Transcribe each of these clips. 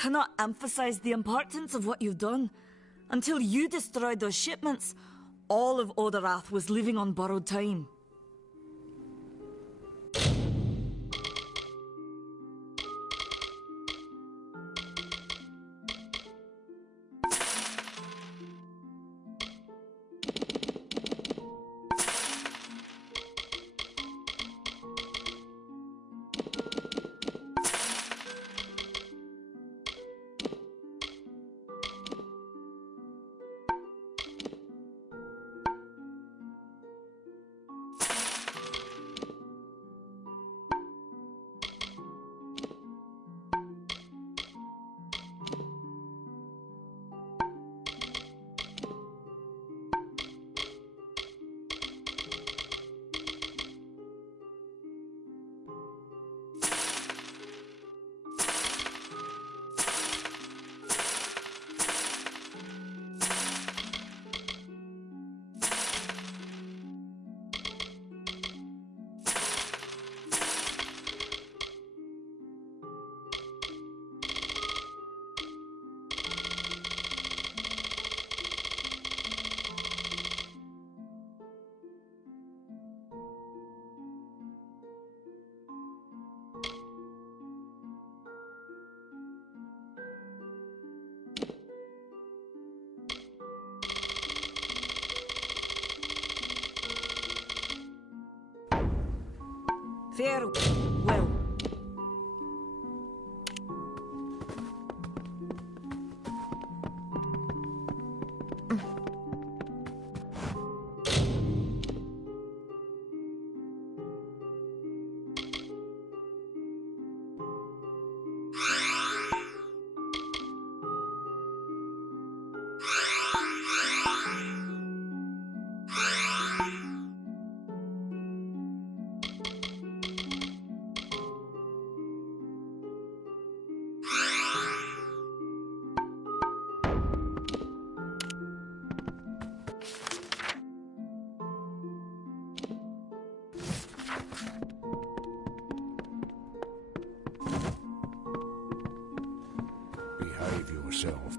cannot emphasize the importance of what you've done. Until you destroyed those shipments, all of Odarath was living on borrowed time. Farewell. Behave yourself.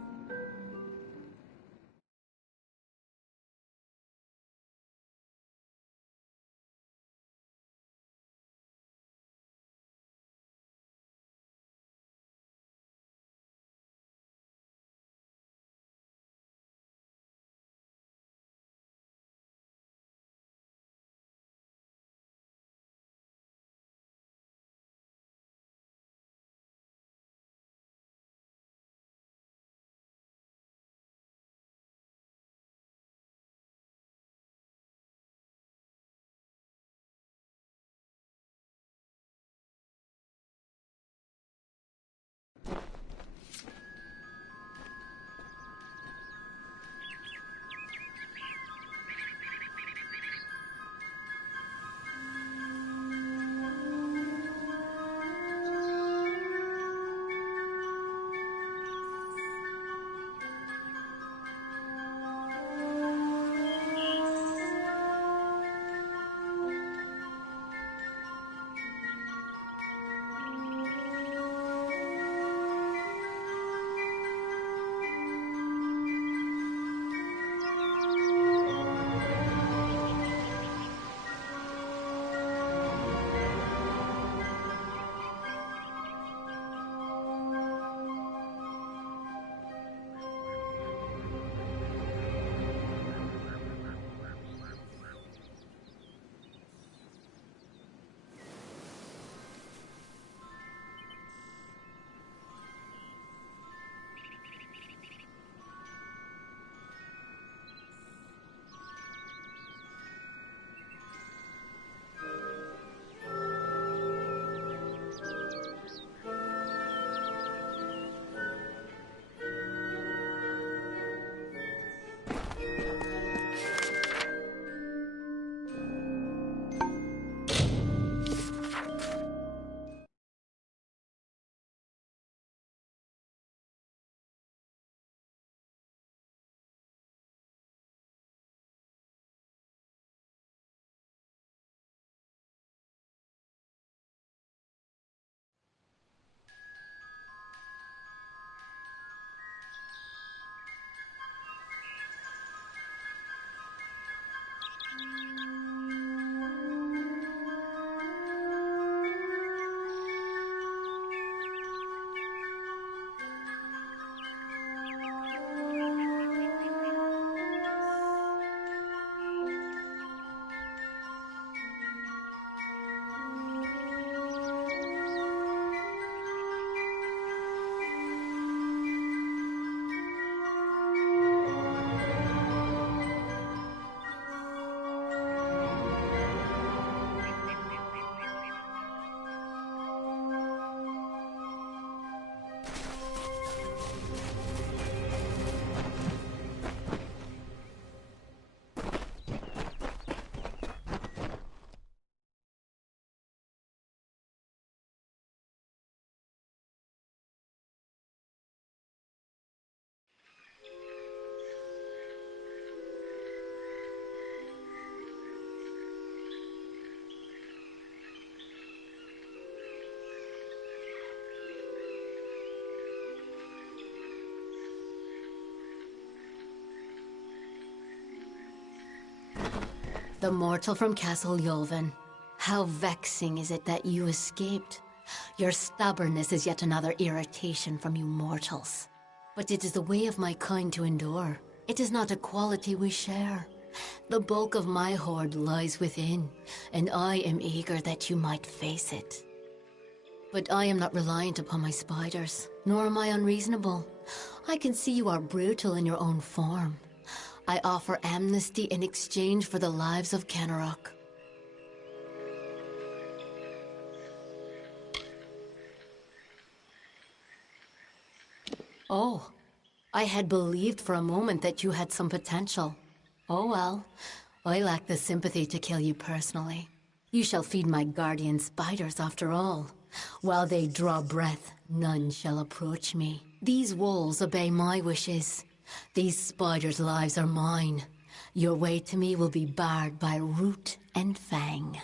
The mortal from Castle Yolvin. How vexing is it that you escaped? Your stubbornness is yet another irritation from you mortals. But it is the way of my kind to endure. It is not a quality we share. The bulk of my horde lies within, and I am eager that you might face it. But I am not reliant upon my spiders, nor am I unreasonable. I can see you are brutal in your own form. I offer amnesty in exchange for the lives of Kenarok. Oh, I had believed for a moment that you had some potential. Oh well, I lack the sympathy to kill you personally. You shall feed my guardian spiders after all. While they draw breath, none shall approach me. These wolves obey my wishes. These spiders' lives are mine. Your way to me will be barred by root and fang.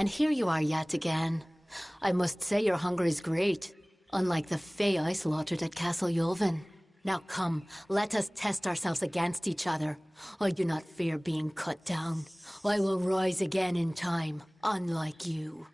And here you are yet again. I must say your hunger is great, unlike the Fae I slaughtered at Castle Yulvin. Now come, let us test ourselves against each other. I do not fear being cut down. I will rise again in time, unlike you.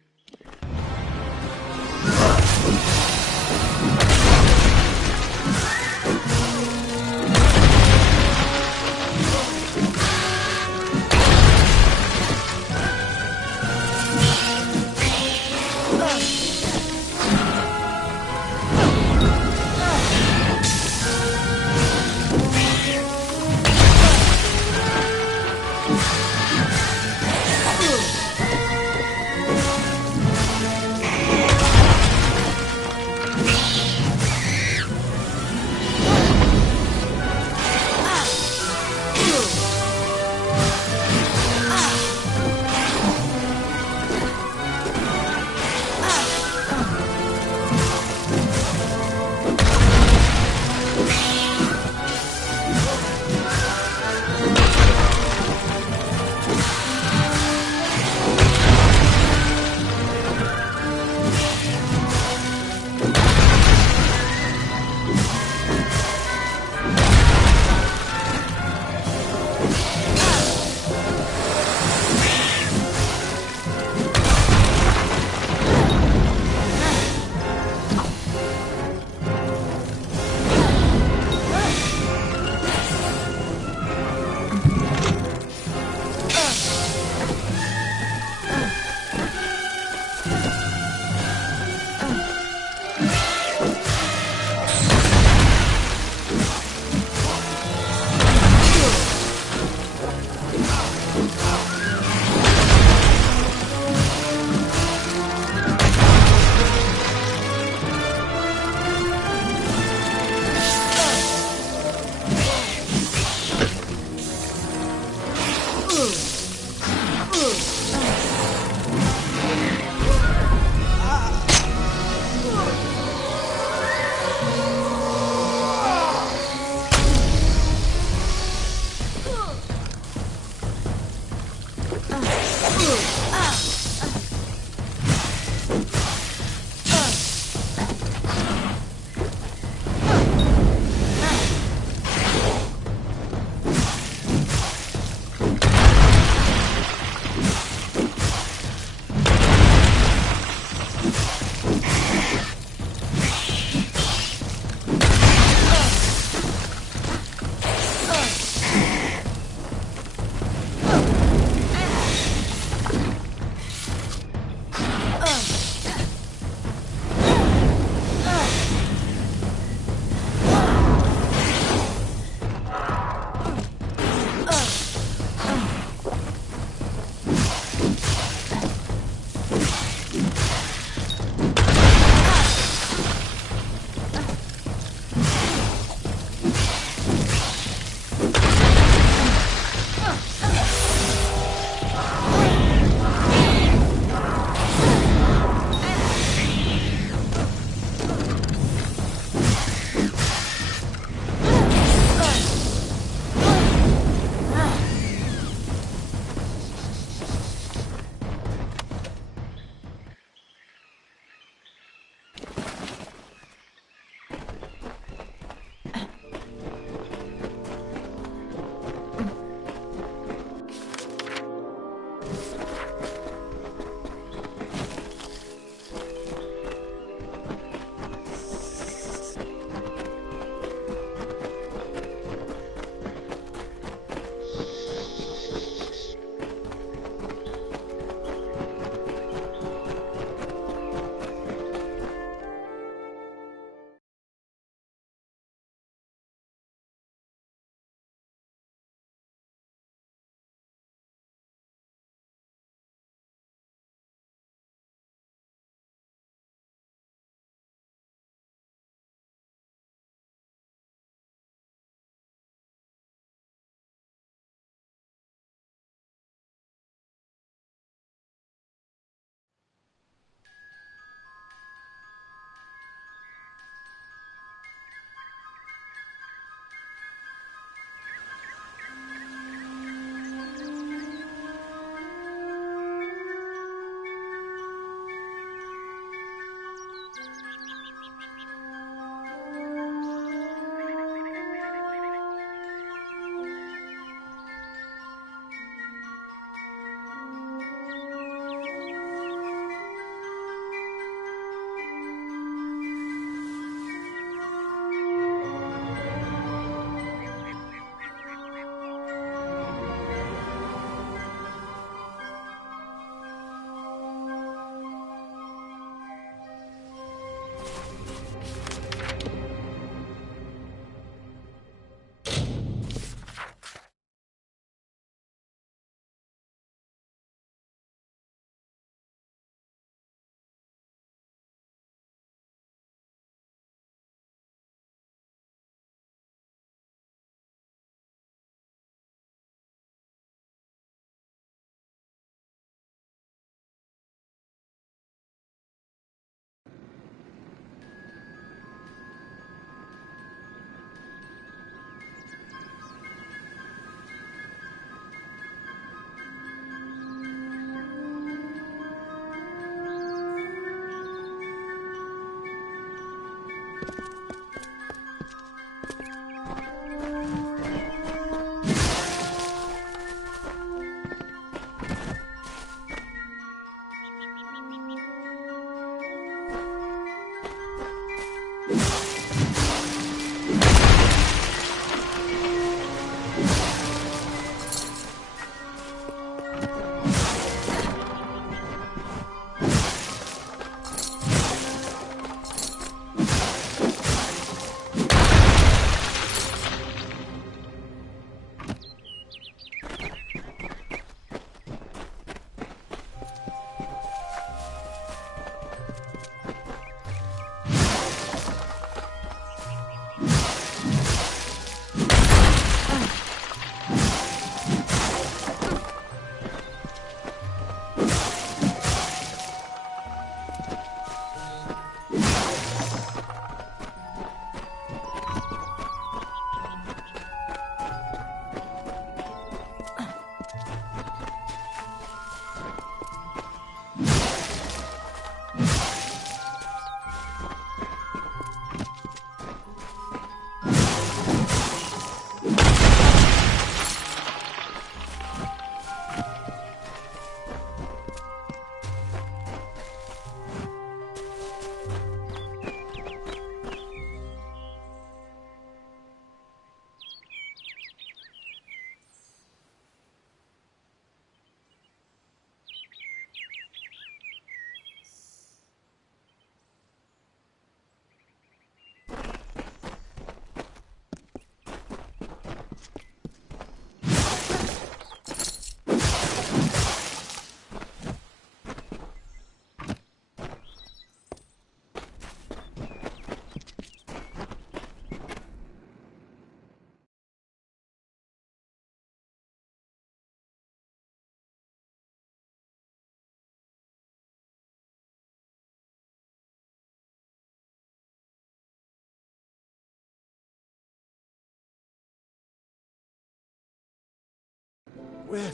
We're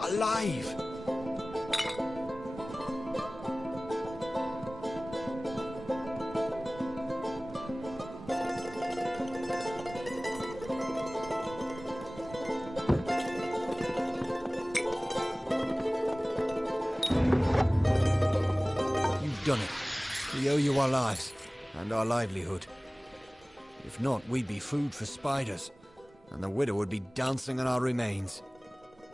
alive. You've done it. We owe you our lives, and our livelihood. If not, we'd be food for spiders, and the widow would be dancing on our remains.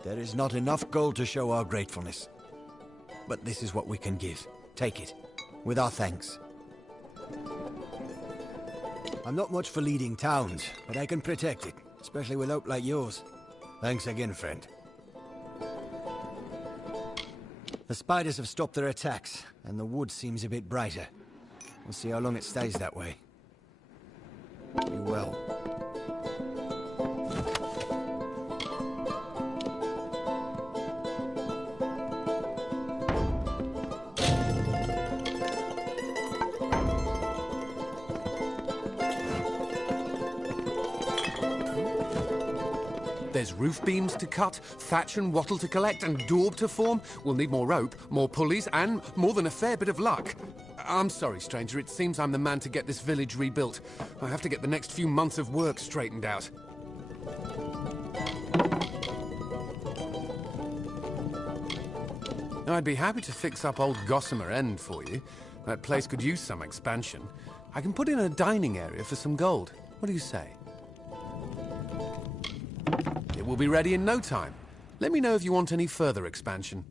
There is not enough gold to show our gratefulness. But this is what we can give. Take it, with our thanks. I'm not much for leading towns, but I can protect it, especially with hope like yours. Thanks again, friend. The spiders have stopped their attacks, and the wood seems a bit brighter. We'll see how long it stays that way. Be well. There's roof beams to cut, thatch and wattle to collect, and daub to form. We'll need more rope, more pulleys, and more than a fair bit of luck. I'm sorry, stranger. It seems I'm the man to get this village rebuilt. I have to get the next few months of work straightened out. I'd be happy to fix up old Gossamer End for you. That place could use some expansion. I can put in a dining area for some gold. What do you say? It will be ready in no time. Let me know if you want any further expansion.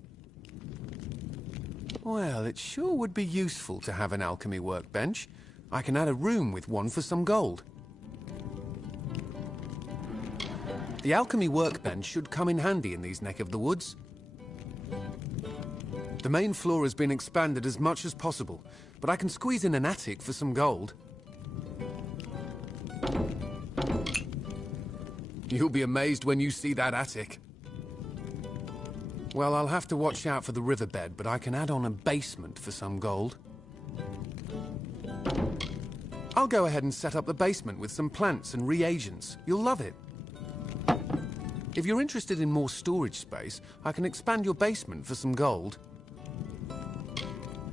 Well, it sure would be useful to have an alchemy workbench. I can add a room with one for some gold. The alchemy workbench should come in handy in these neck of the woods. The main floor has been expanded as much as possible, but I can squeeze in an attic for some gold. You'll be amazed when you see that attic. Well, I'll have to watch out for the riverbed, but I can add on a basement for some gold. I'll go ahead and set up the basement with some plants and reagents. You'll love it. If you're interested in more storage space, I can expand your basement for some gold.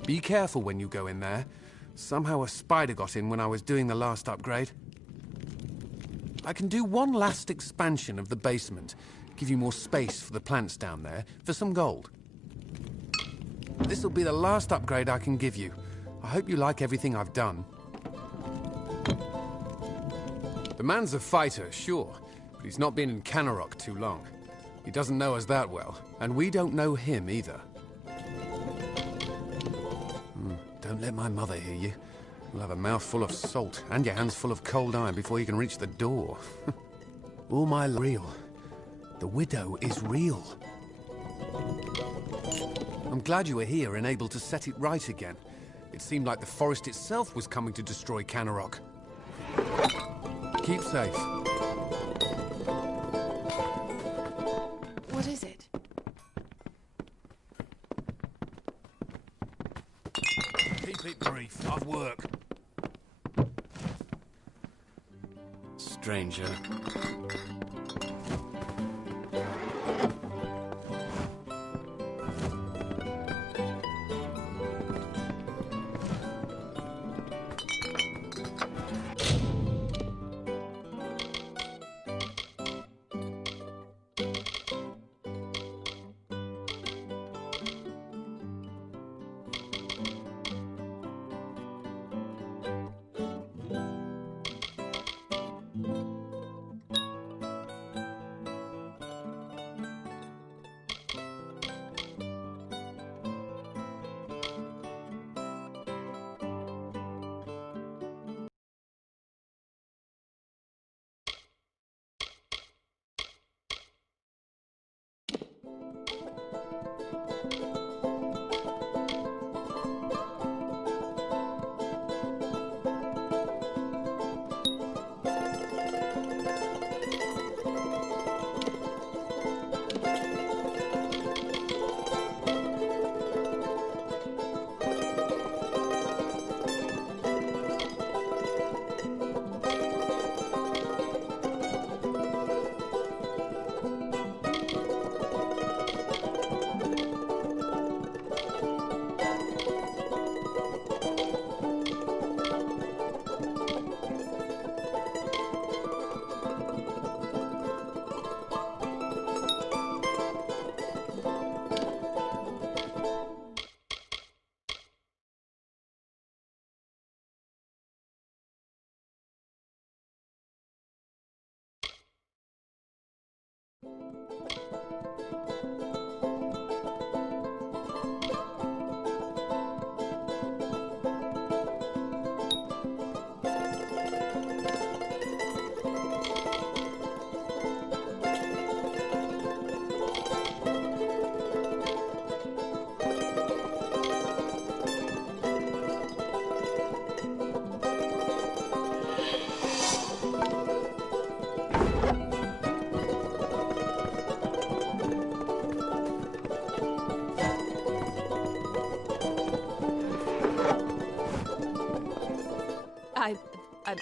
Be careful when you go in there. Somehow a spider got in when I was doing the last upgrade. I can do one last expansion of the basement. Give you more space for the plants down there for some gold. This'll be the last upgrade I can give you. I hope you like everything I've done. The man's a fighter, sure, but he's not been in Canarok too long. He doesn't know us that well, and we don't know him either. Don't let my mother hear you. You'll have a mouth full of salt and your hands full of cold iron before you can reach the door. All my real. The widow is real. I'm glad you were here and able to set it right again. It seemed like the forest itself was coming to destroy Canarok. Keep safe. What is it? Keep it brief. I've work. Stranger.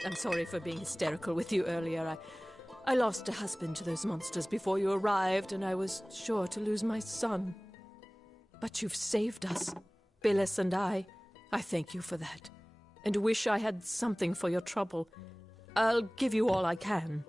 I'm sorry for being hysterical with you earlier. I lost a husband to those monsters before you arrived, and I was sure to lose my son. But you've saved us, Billis and I. I thank you for that, and wish I had something for your trouble. I'll give you all I can.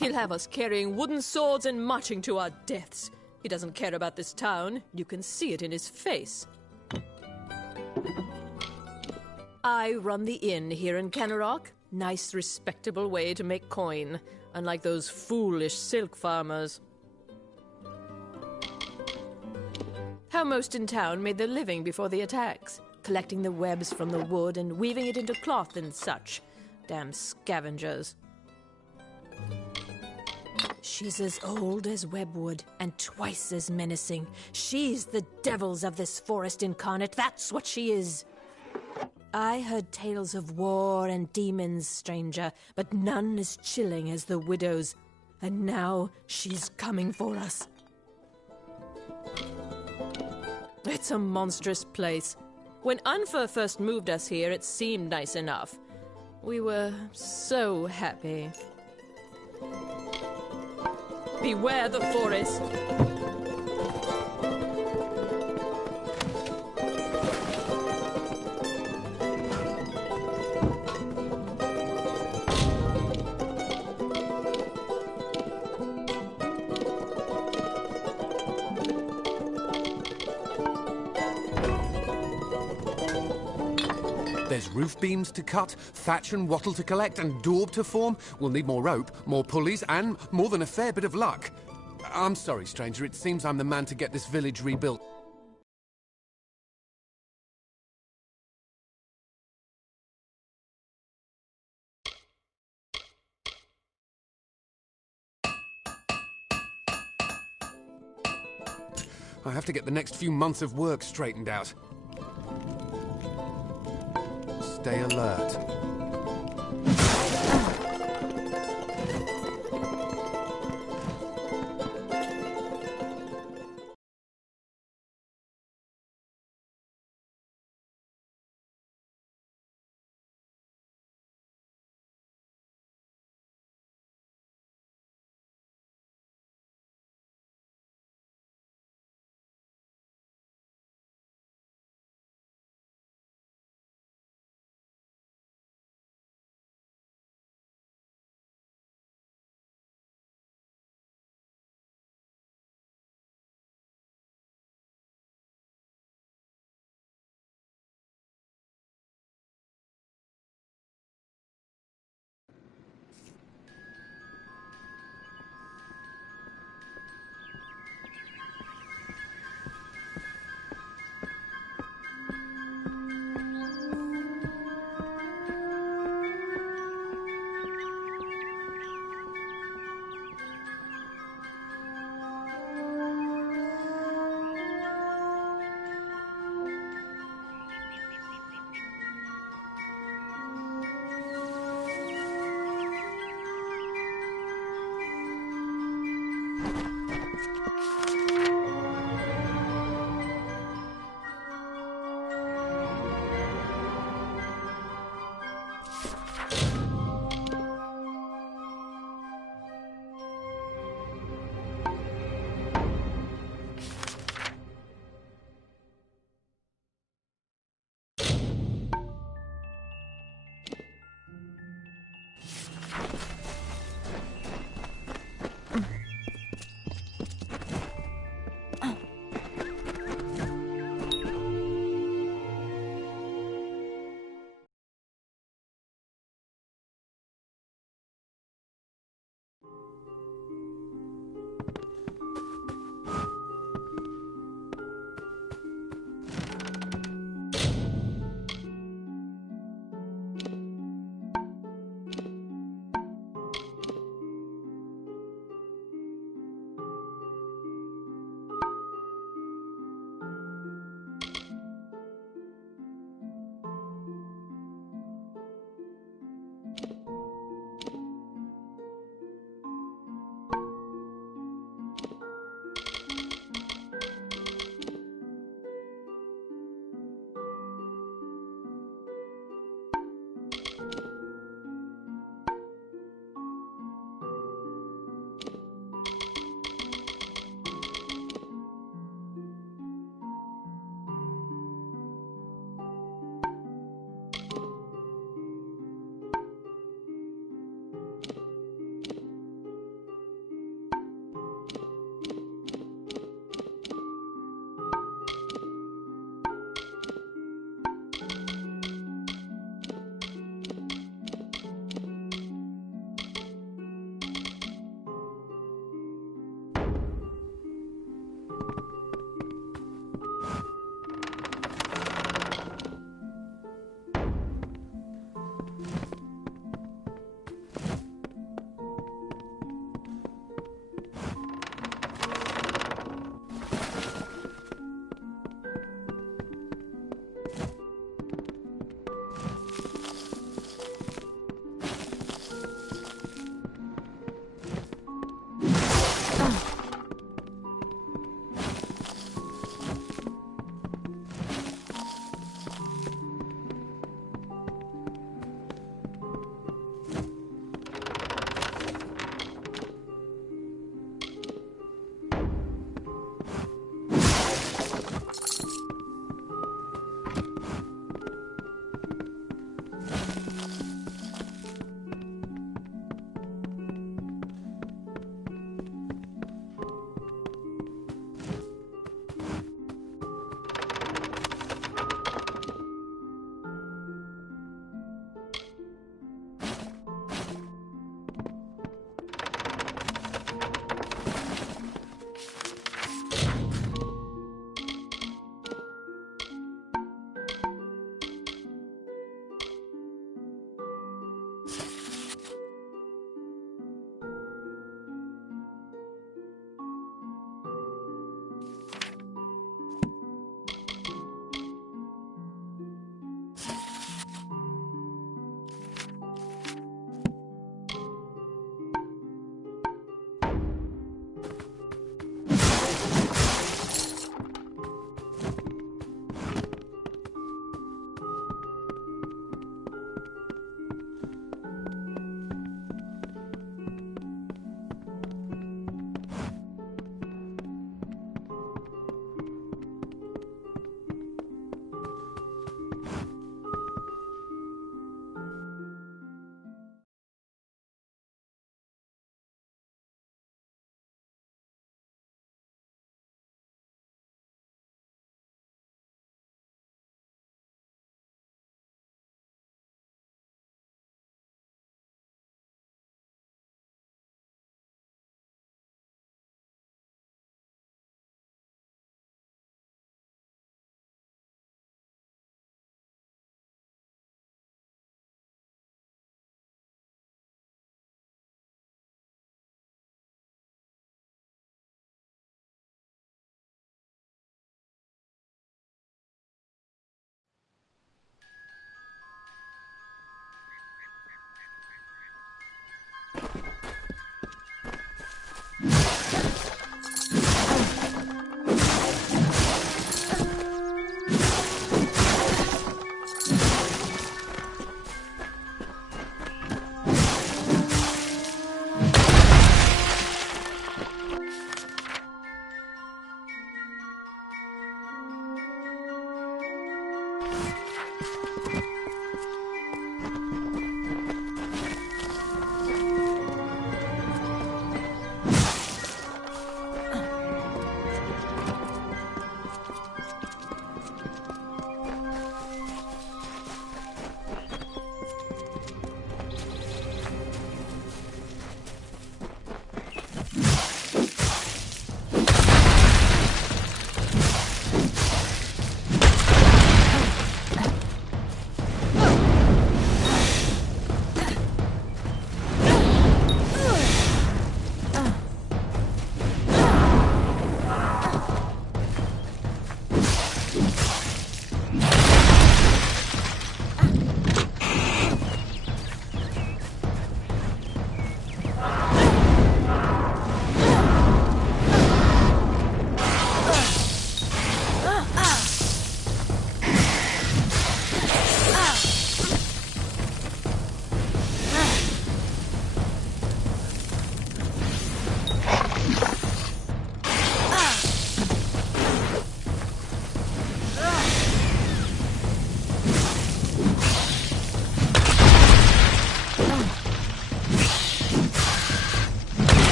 He'll have us carrying wooden swords and marching to our deaths. He doesn't care about this town. You can see it in his face. I run the inn here in Kennerock. Nice, respectable way to make coin, unlike those foolish silk farmers. How most in town made their living before the attacks, collecting the webs from the wood and weaving it into cloth and such. Damn scavengers. She's as old as Webwood and twice as menacing. She's the devils of this forest incarnate, that's what she is. I heard tales of war and demons, stranger, but none as chilling as the widow's. And now she's coming for us. It's a monstrous place. When Unfer first moved us here, it seemed nice enough. We were so happy. Beware the forest! There's roof beams to cut, thatch and wattle to collect, and daub to form. We'll need more rope, more pulleys, and more than a fair bit of luck. I'm sorry, stranger. It seems I'm the man to get this village rebuilt. I have to get the next few months of work straightened out. Stay alert.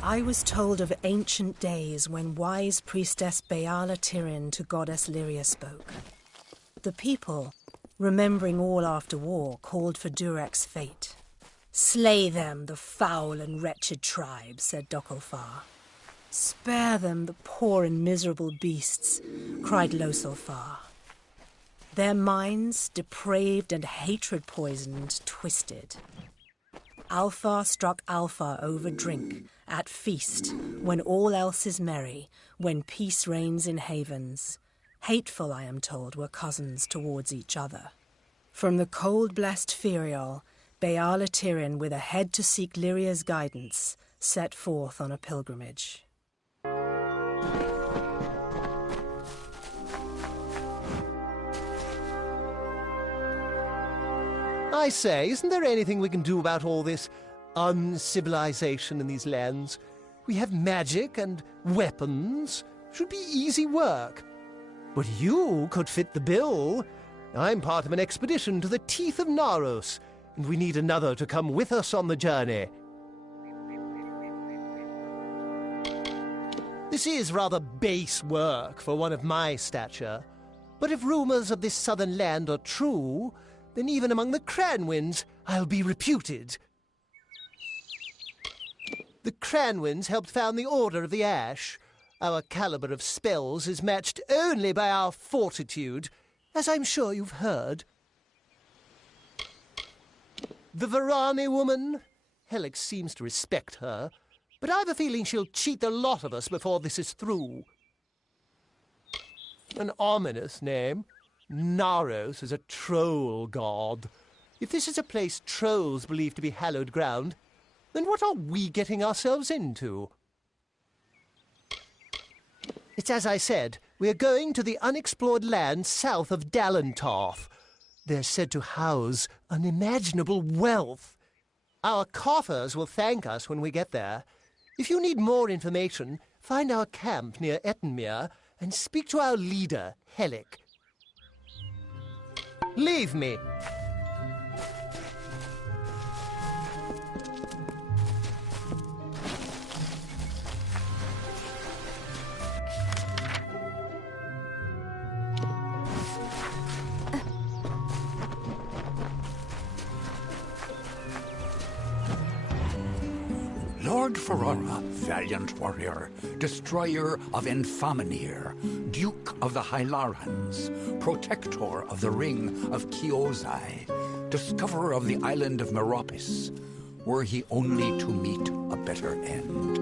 I was told of ancient days when wise priestess Beala Tirin to goddess Lyria spoke. The people, remembering all after war, called for Durek's fate. "Slay them, the foul and wretched tribe," said Dokolfar. "Spare them, the poor and miserable beasts," cried Losolfar. Their minds, depraved and hatred-poisoned, twisted. Alfar struck Alfar over drink, at feast, when all else is merry, when peace reigns in havens. Hateful, I am told, were cousins towards each other. From the cold-blessed Ferial, Beala Tirin, with a head to seek Lyria's guidance, set forth on a pilgrimage. I say, isn't there anything we can do about all this uncivilization in these lands? We have magic and weapons. Should be easy work. But you could fit the bill. I'm part of an expedition to the teeth of Naros, and we need another to come with us on the journey. This is rather base work for one of my stature, but if rumors of this southern land are true, then even among the Cranwins I'll be reputed. The Cranwins helped found the Order of the Ash. Our caliber of spells is matched only by our fortitude, as I'm sure you've heard. The Varani woman? Helix seems to respect her, but I've a feeling she'll cheat the lot of us before this is through. An ominous name. Naros is a troll god. If this is a place trolls believe to be hallowed ground, then what are we getting ourselves into? It's as I said, we are going to the unexplored land south of Dalentarth. They're said to house unimaginable wealth. Our coffers will thank us when we get there. If you need more information, find our camp near Ettenmere and speak to our leader, Helic. Leave me. Lord Ferrara, valiant warrior, destroyer of Enfaminir, Duke of the Hylarans, protector of the Ring of Kiozai, discoverer of the island of Meropis, were he only to meet a better end.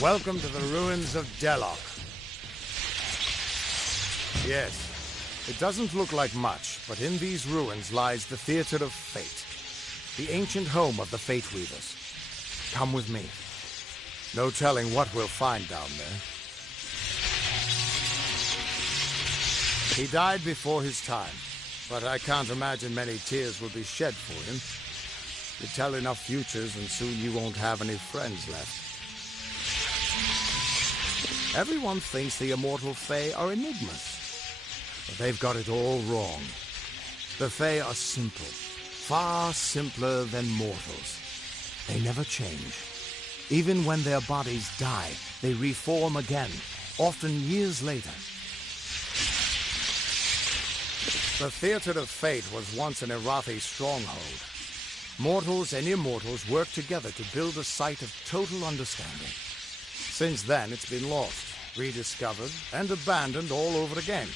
Welcome to the ruins of Delok. Yes, it doesn't look like much, but in these ruins lies the Theater of Fate, the ancient home of the Fate Weavers. Come with me. No telling what we'll find down there. He died before his time, but I can't imagine many tears will be shed for him. You tell enough futures and soon you won't have any friends left. Everyone thinks the immortal Fae are enigmas, but they've got it all wrong. The Fae are simple, far simpler than mortals. They never change. Even when their bodies die, they reform again, often years later. The Theater of Fate was once an Irathi stronghold. Mortals and immortals worked together to build a site of total understanding. Since then, it's been lost, rediscovered, and abandoned all over again.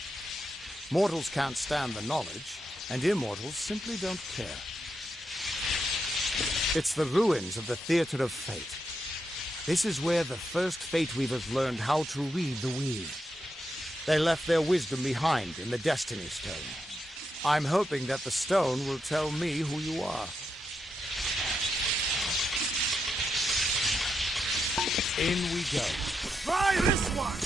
Mortals can't stand the knowledge, and immortals simply don't care. It's the ruins of the Theater of Fate. This is where the first Fate Weavers learned how to read the weave. They left their wisdom behind in the Destiny Stone. I'm hoping that the stone will tell me who you are. In we go. Try this one!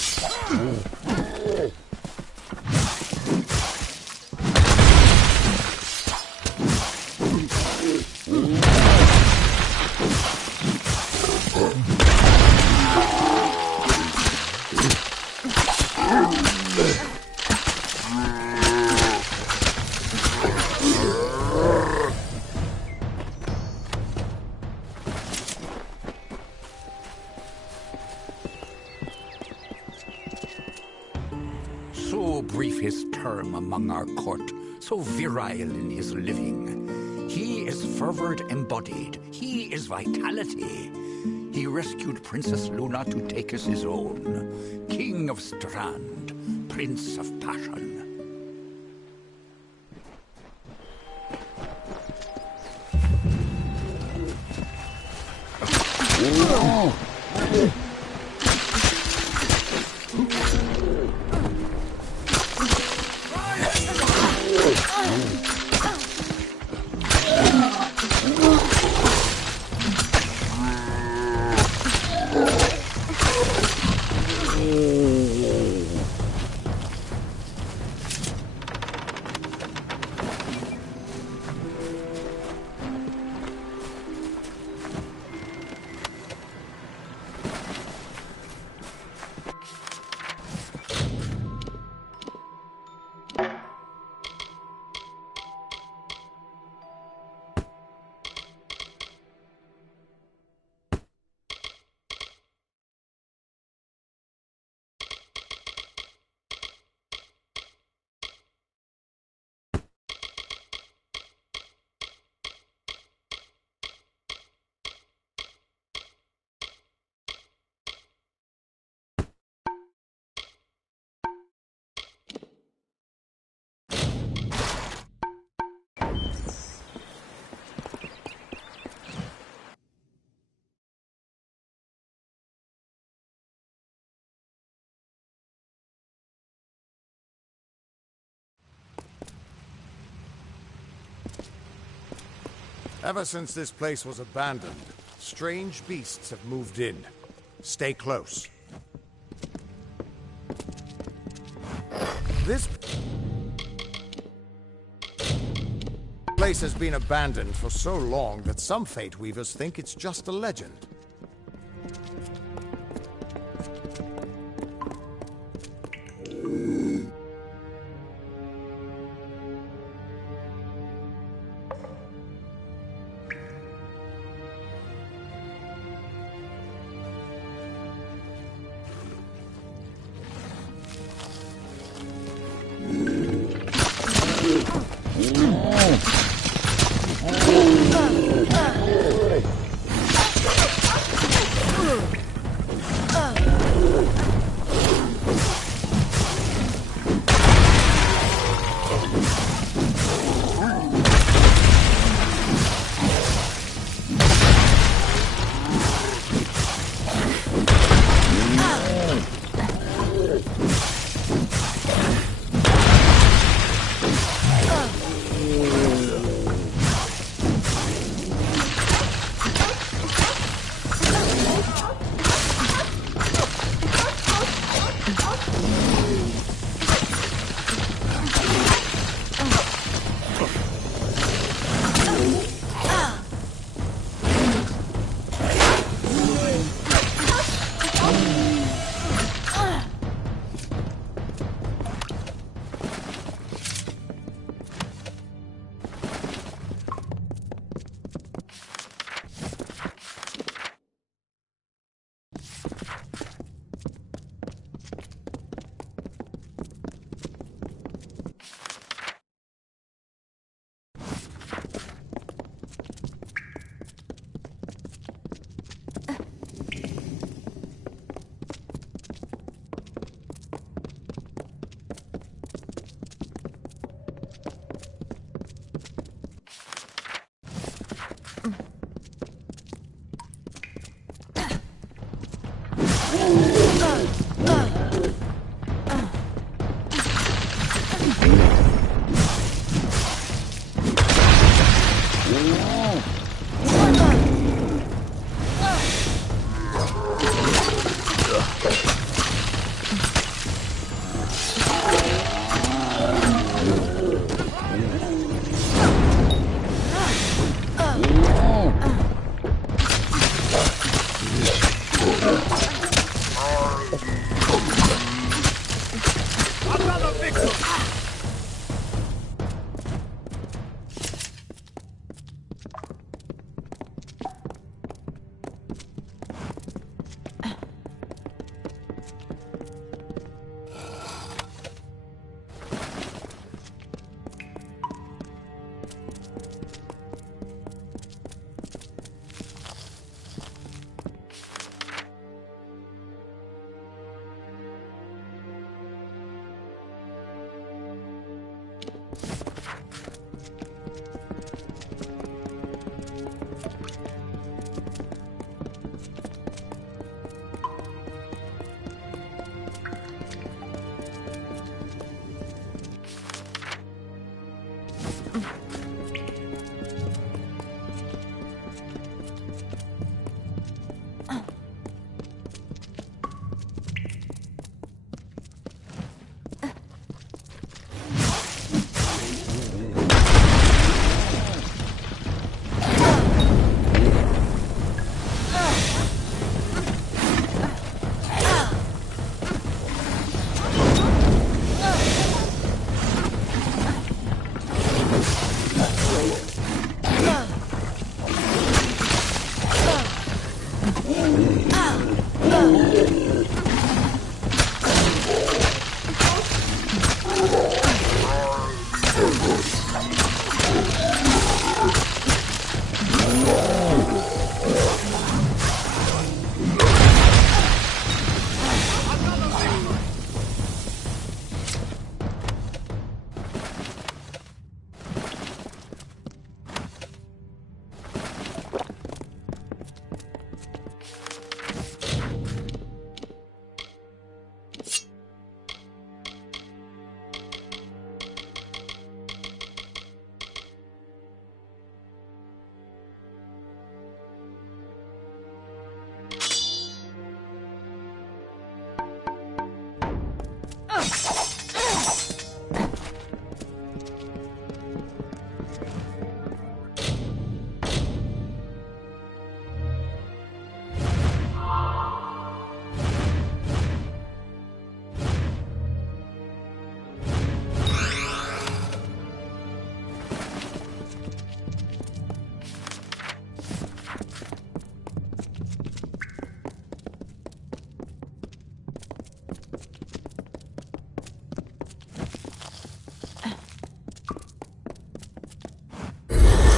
So brief his term among our court, so virile in his living. He is fervor embodied, he is vitality. He rescued Princess Luna to take us his own. King of Strand, Prince of Passion. Ever since this place was abandoned, strange beasts have moved in. Stay close. This place has been abandoned for so long that some Fate Weavers think it's just a legend.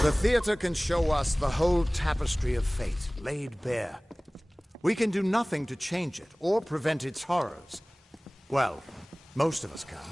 The theater can show us the whole tapestry of fate, laid bare. We can do nothing to change it, or prevent its horrors. Well, most of us can't.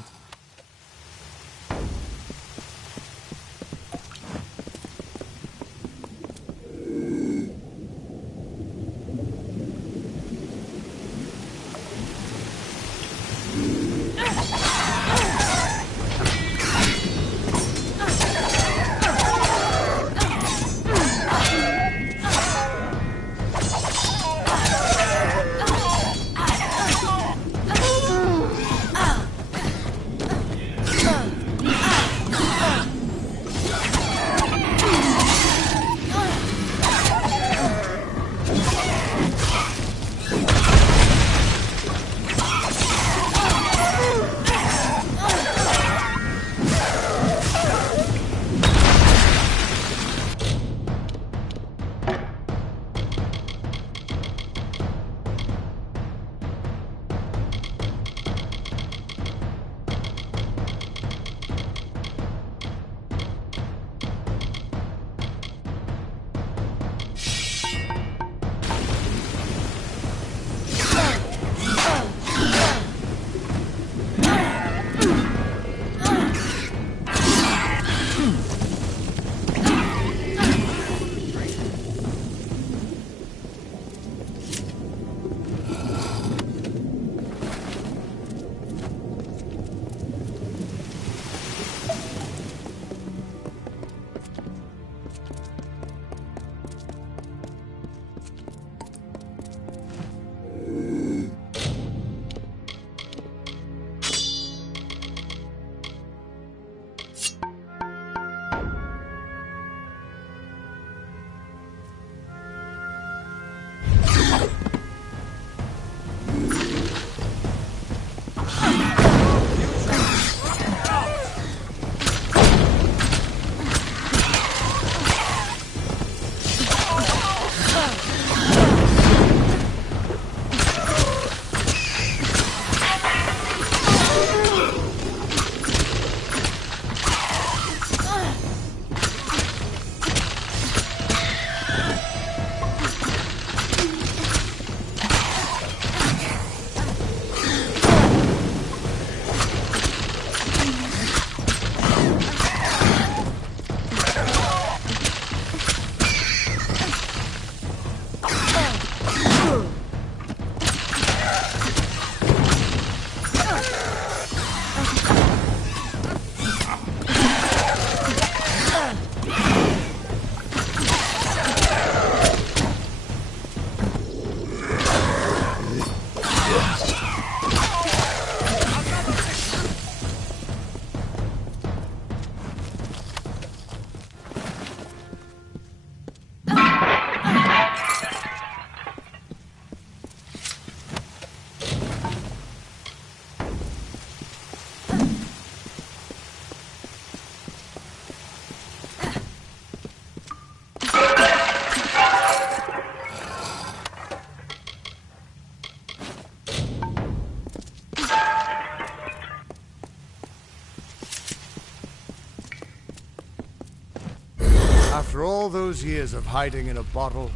After all those years of hiding in a bottle,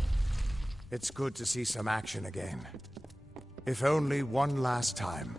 it's good to see some action again. If only one last time.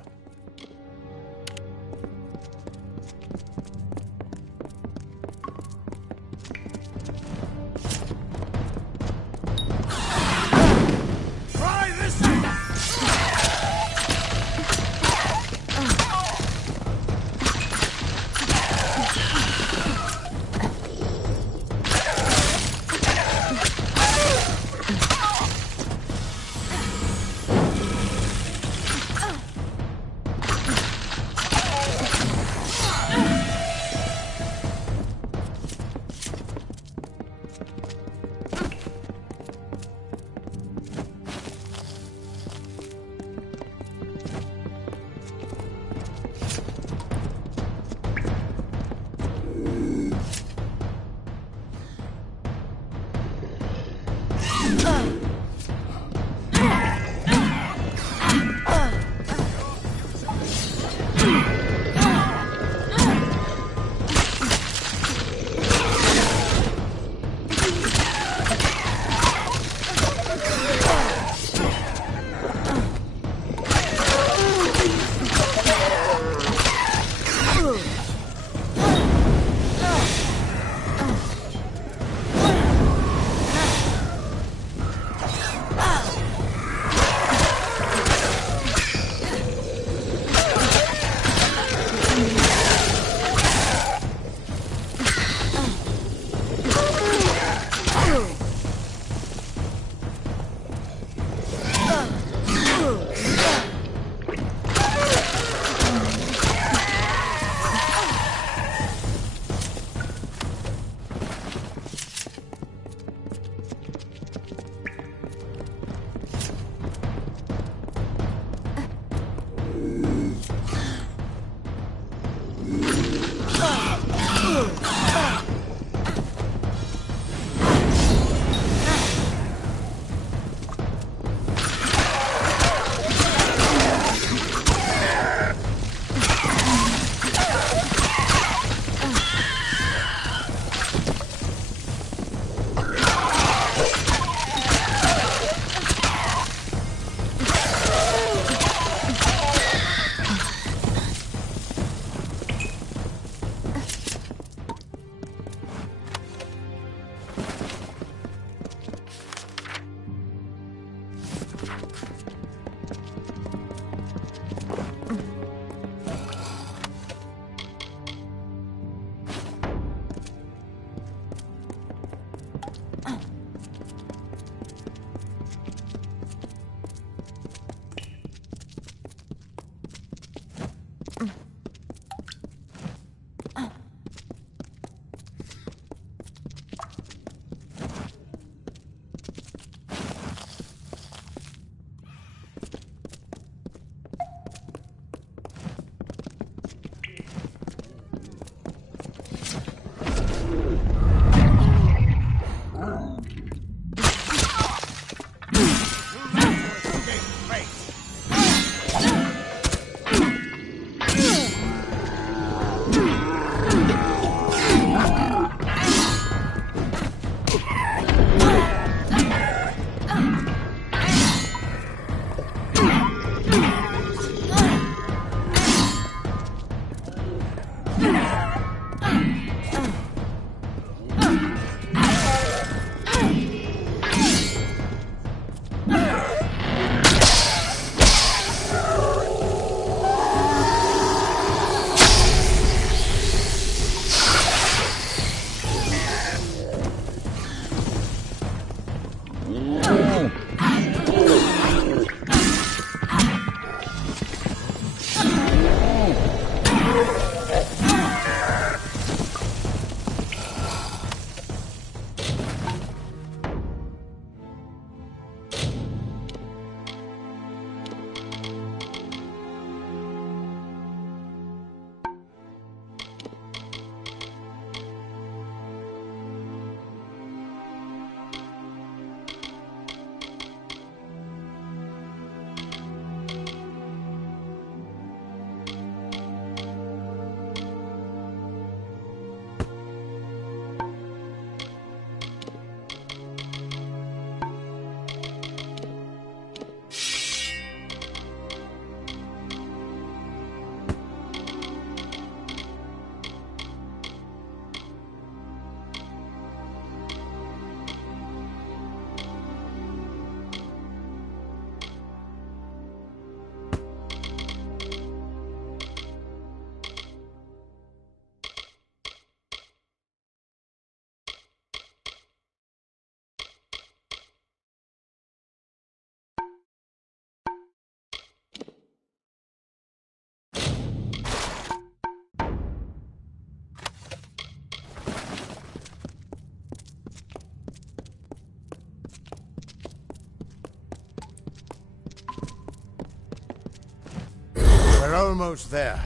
We're almost there.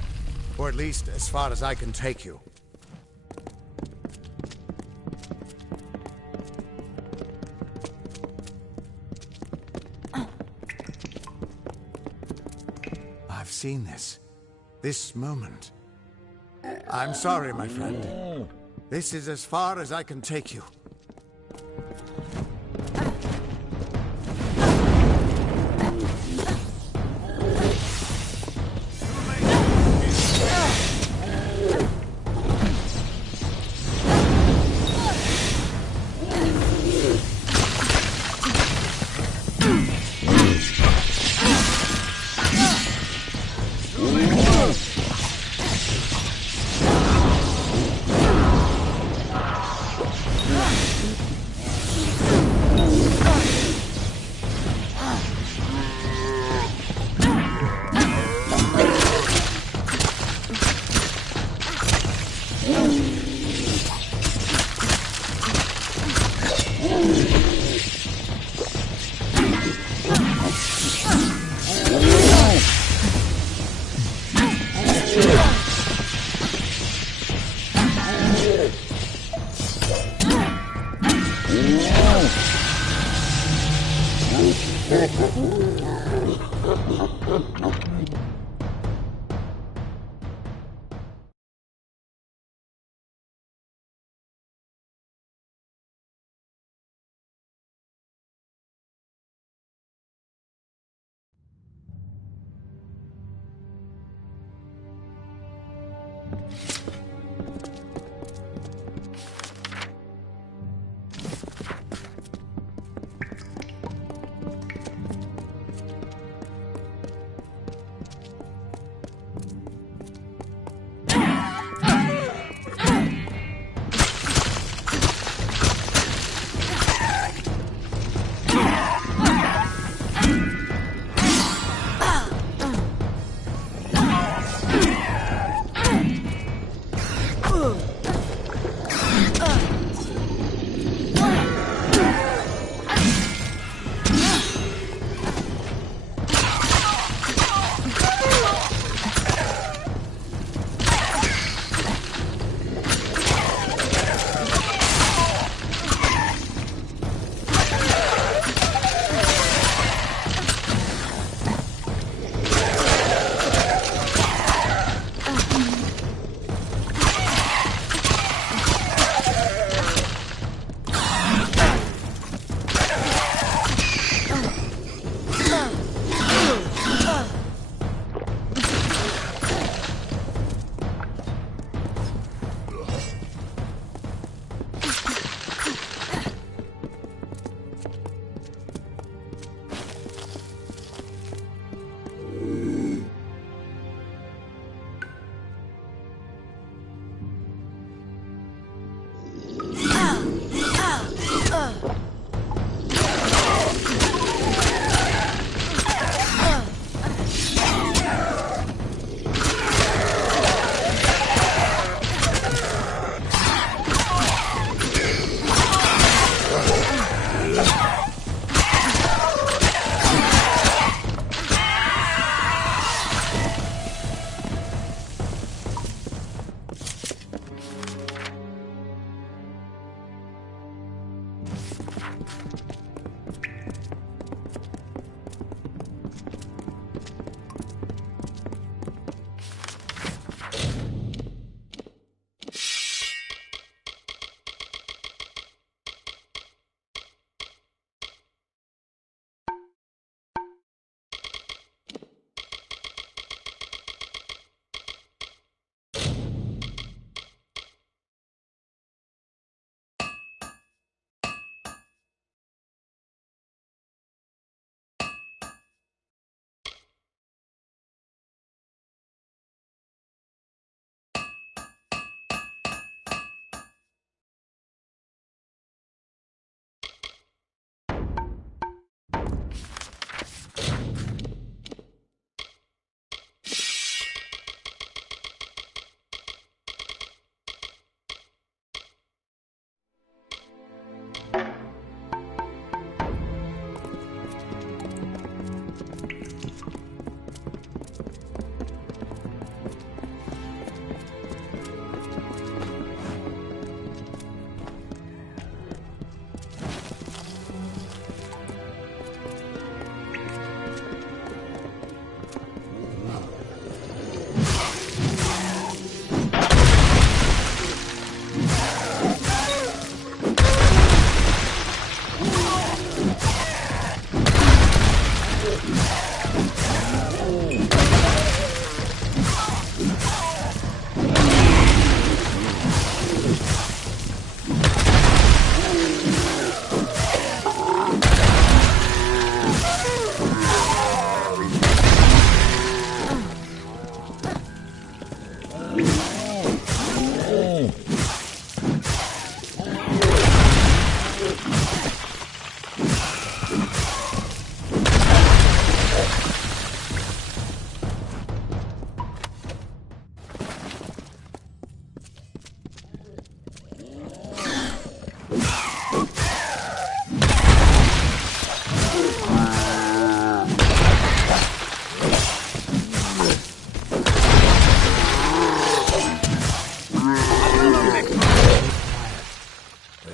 Or at least as far as I can take you. I've seen this. This moment. I'm sorry, my friend. This is as far as I can take you.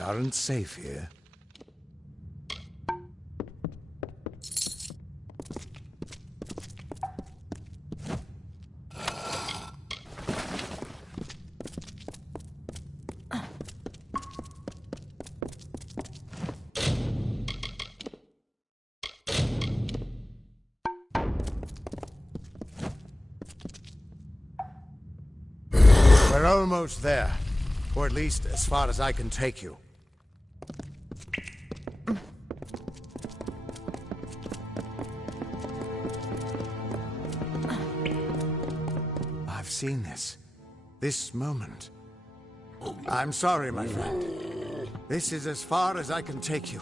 Aren't safe here. We're almost there. Or at least as far as I can take you. I've seen this. This moment. I'm sorry, my friend. This is as far as I can take you.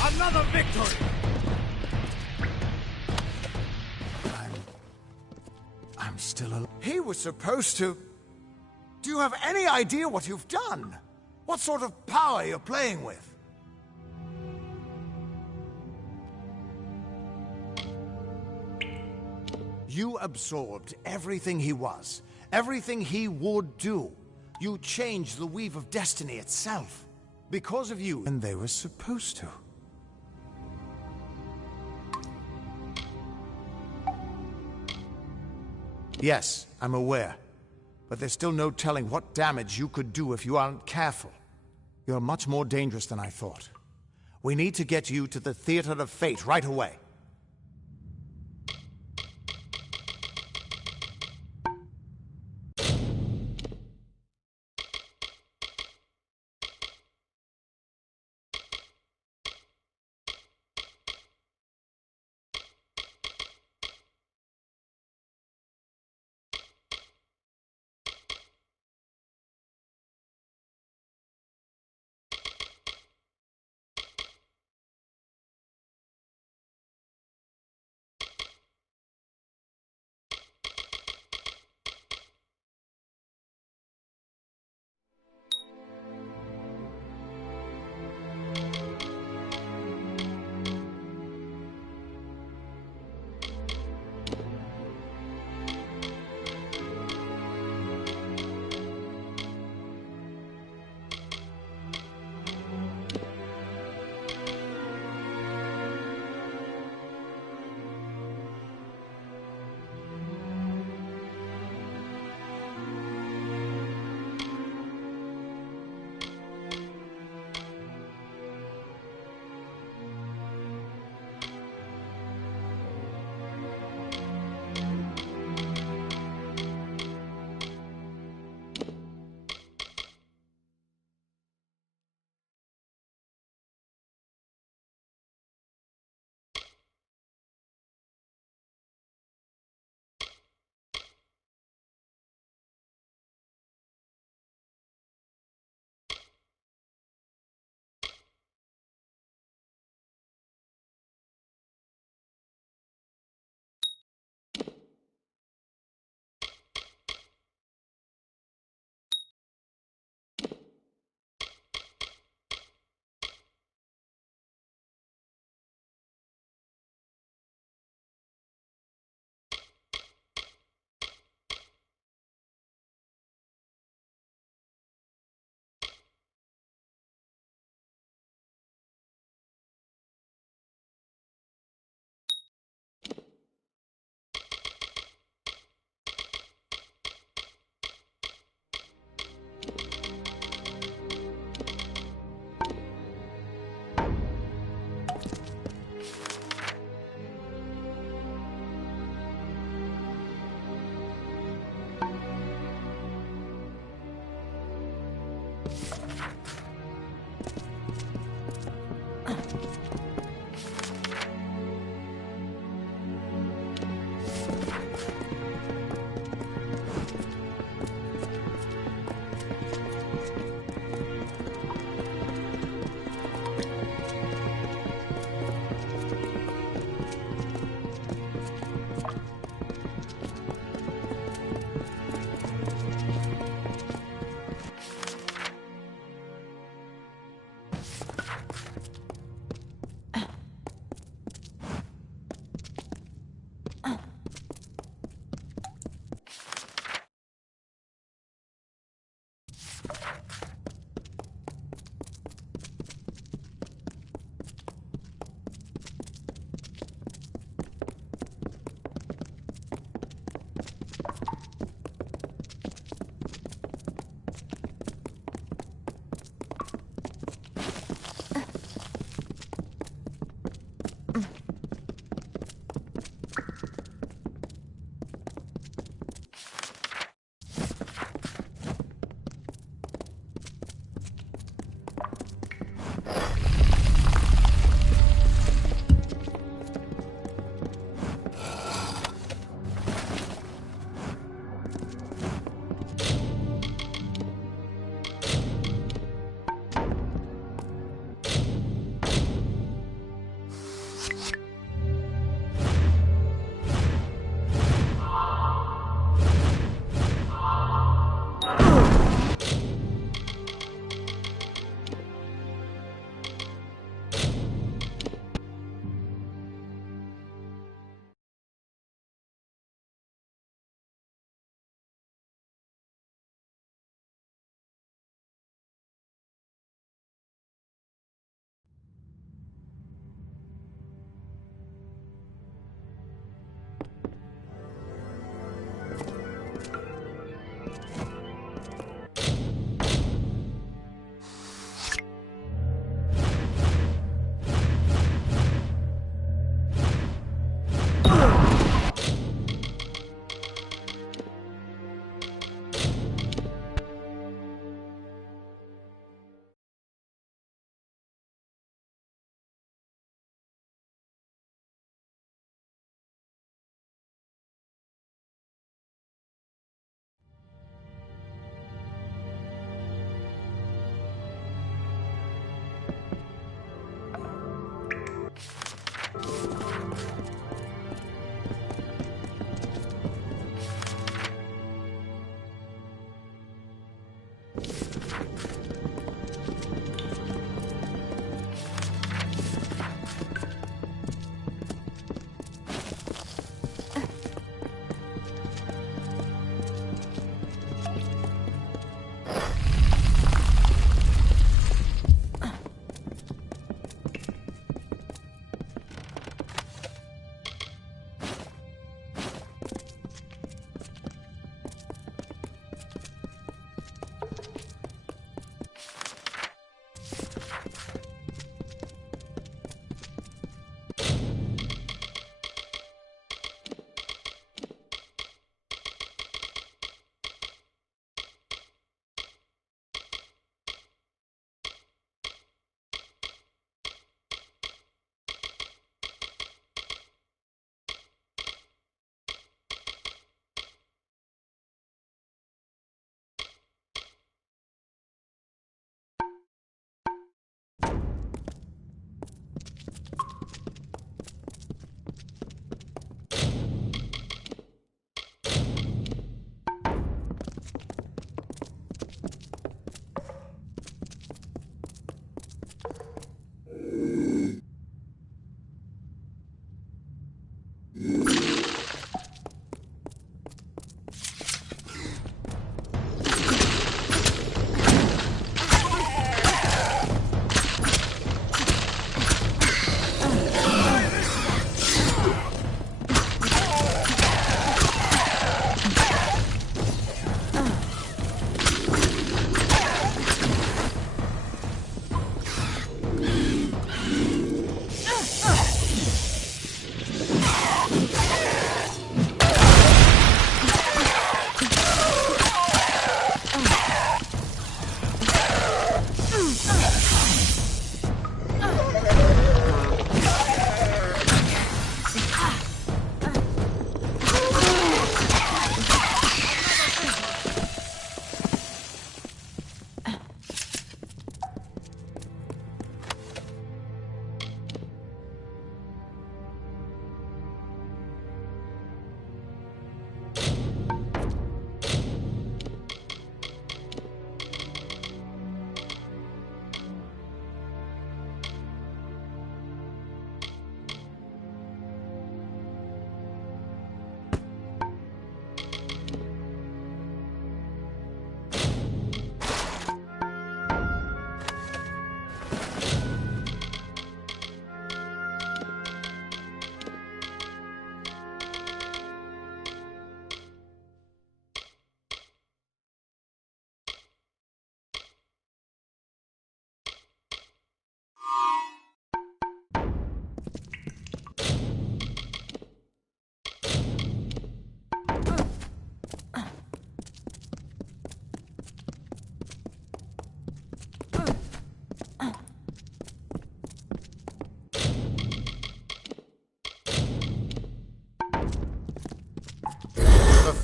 Another victory! I'm still alive. He was supposed to... Do you have any idea what you've done? What sort of power you're playing with? You absorbed everything he was, everything he would do. You changed the weave of destiny itself. Because of you, and they were supposed to. Yes, I'm aware. But there's still no telling what damage you could do if you aren't careful. You're much more dangerous than I thought. We need to get you to the Theater of Fate right away.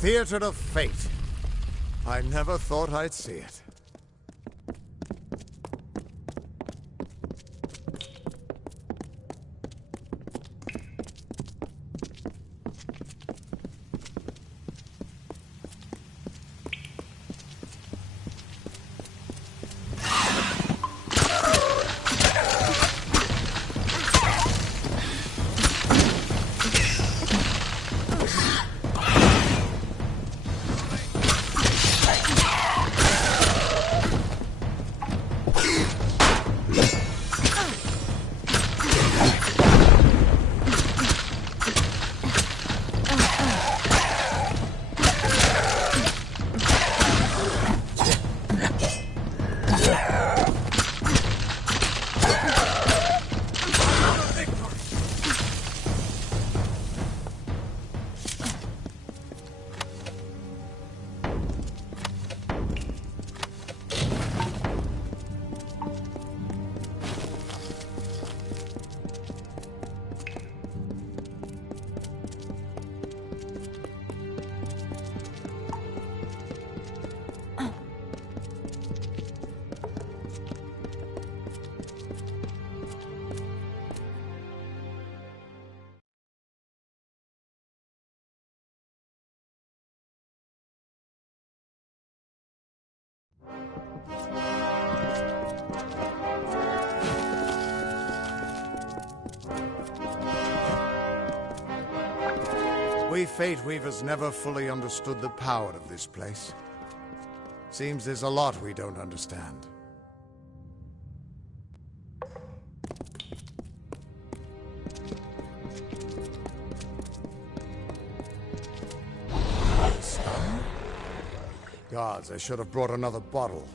Theater of Fate. I never thought I'd see it. We Fate Weavers never fully understood the power of this place. Seems there's a lot we don't understand. Gods, I should have brought another bottle.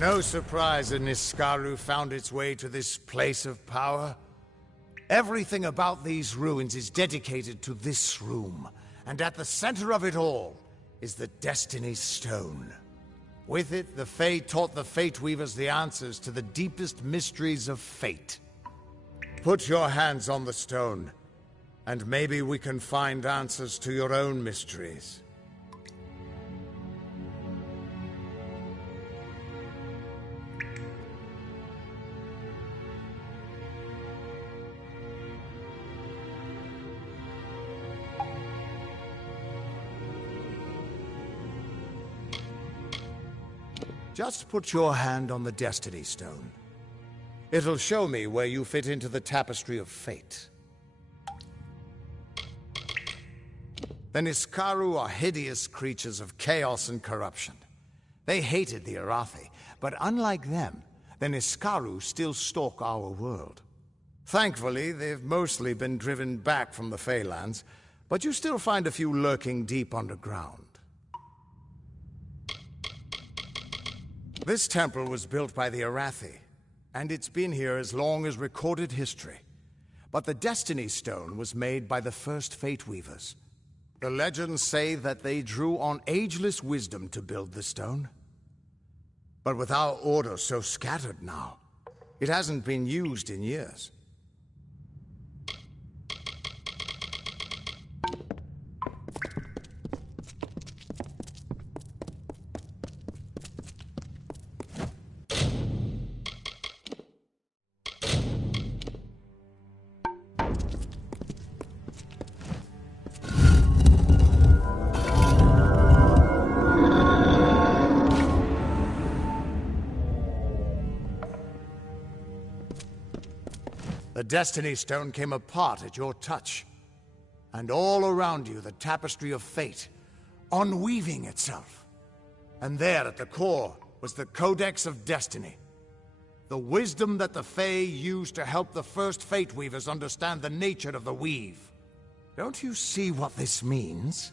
No surprise that Niskaru found its way to this place of power. Everything about these ruins is dedicated to this room, and at the center of it all is the Destiny Stone. With it, the Fae taught the Fate Weavers the answers to the deepest mysteries of fate. Put your hands on the stone, and maybe we can find answers to your own mysteries. Just put your hand on the Destiny Stone. It'll show me where you fit into the tapestry of fate. The Niskaru are hideous creatures of chaos and corruption. They hated the Arathi, but unlike them, the Niskaru still stalk our world. Thankfully, they've mostly been driven back from the Feylands, but you still find a few lurking deep underground. This temple was built by the Arathi, and it's been here as long as recorded history. But the Destiny Stone was made by the first Fate Weavers. The legends say that they drew on ageless wisdom to build the stone. But with our order so scattered now, it hasn't been used in years. The Destiny Stone came apart at your touch, and all around you the tapestry of fate, unweaving itself. And there at the core was the Codex of Destiny, the wisdom that the Fae used to help the first Fate Weavers understand the nature of the weave. Don't you see what this means?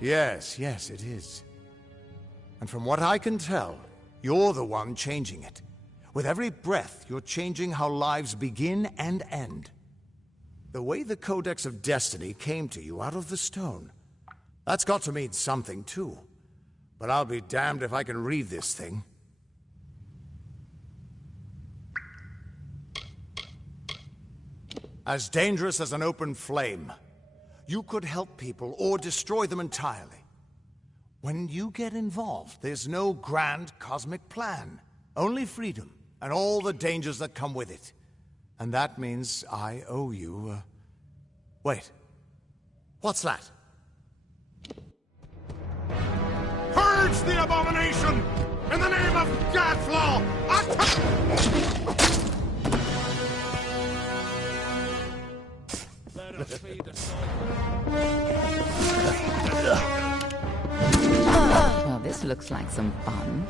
Yes, it is. And from what I can tell, you're the one changing it. With every breath, you're changing how lives begin and end. The way the Codex of Destiny came to you out of the stone, that's got to mean something too. But I'll be damned if I can read this thing. As dangerous as an open flame, you could help people or destroy them entirely. When you get involved, there's no grand cosmic plan. Only freedom, and all the dangers that come with it. And that means I owe you, Wait. What's that? Purge the abomination! In the name of Gadflaw! Well, this looks like some fun.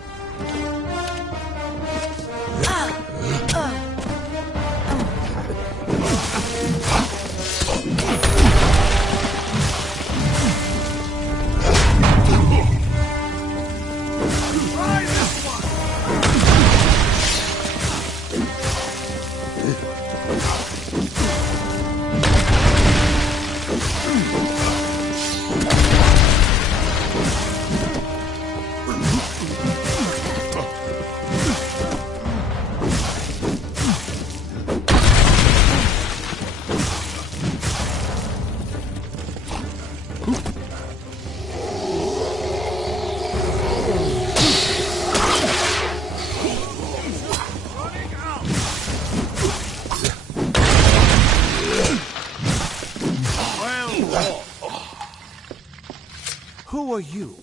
Who are you?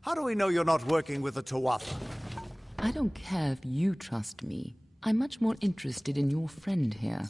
How do we know you're not working with the Tuatha? I don't care if you trust me. I'm much more interested in your friend here.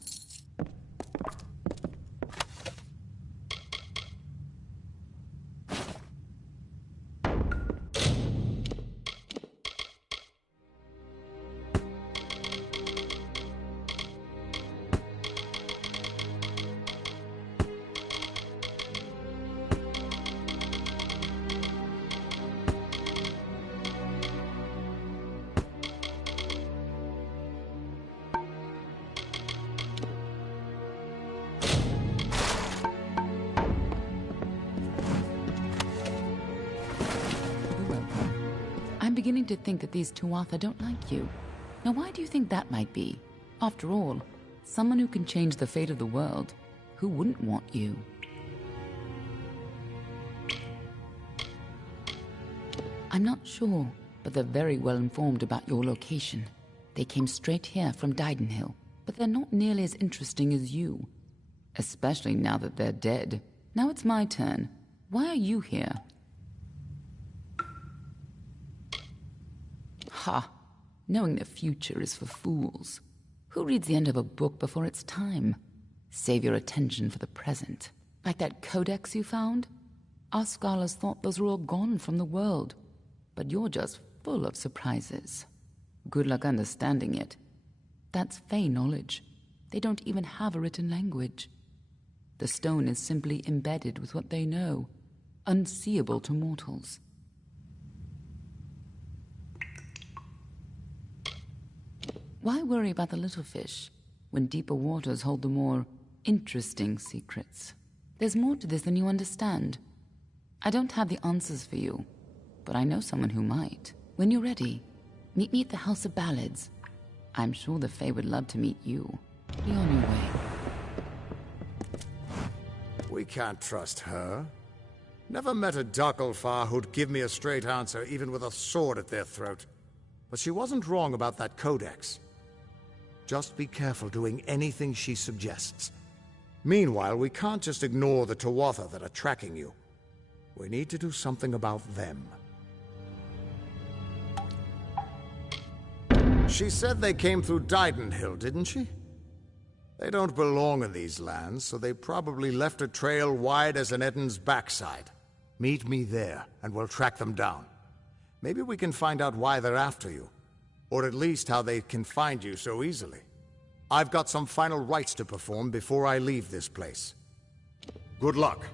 I'm beginning to think that these Tuatha don't like you. Now, why do you think that might be? After all, someone who can change the fate of the world, who wouldn't want you? I'm not sure, but they're very well informed about your location. They came straight here from Didenhill, but they're not nearly as interesting as you. Especially now that they're dead. Now it's my turn. Why are you here? Ha! Knowing the future is for fools. Who reads the end of a book before it's time? Save your attention for the present. Like that codex you found? Our scholars thought those were all gone from the world. But you're just full of surprises. Good luck understanding it. That's Fae knowledge. They don't even have a written language. The stone is simply embedded with what they know, unseeable to mortals. Why worry about the little fish, when deeper waters hold the more interesting secrets? There's more to this than you understand. I don't have the answers for you, but I know someone who might. When you're ready, meet me at the House of Ballads. I'm sure the Fae would love to meet you. Be on your way. We can't trust her. Never met a Darkelfar who'd give me a straight answer, even with a sword at their throat. But she wasn't wrong about that codex. Just be careful doing anything she suggests. Meanwhile, we can't just ignore the Tuatha that are tracking you. We need to do something about them. She said they came through Didenhill, didn't she? They don't belong in these lands, so they probably left a trail wide as an Eden's backside. Meet me there, and we'll track them down. Maybe we can find out why they're after you. Or at least how they can find you so easily. I've got some final rites to perform before I leave this place. Good luck.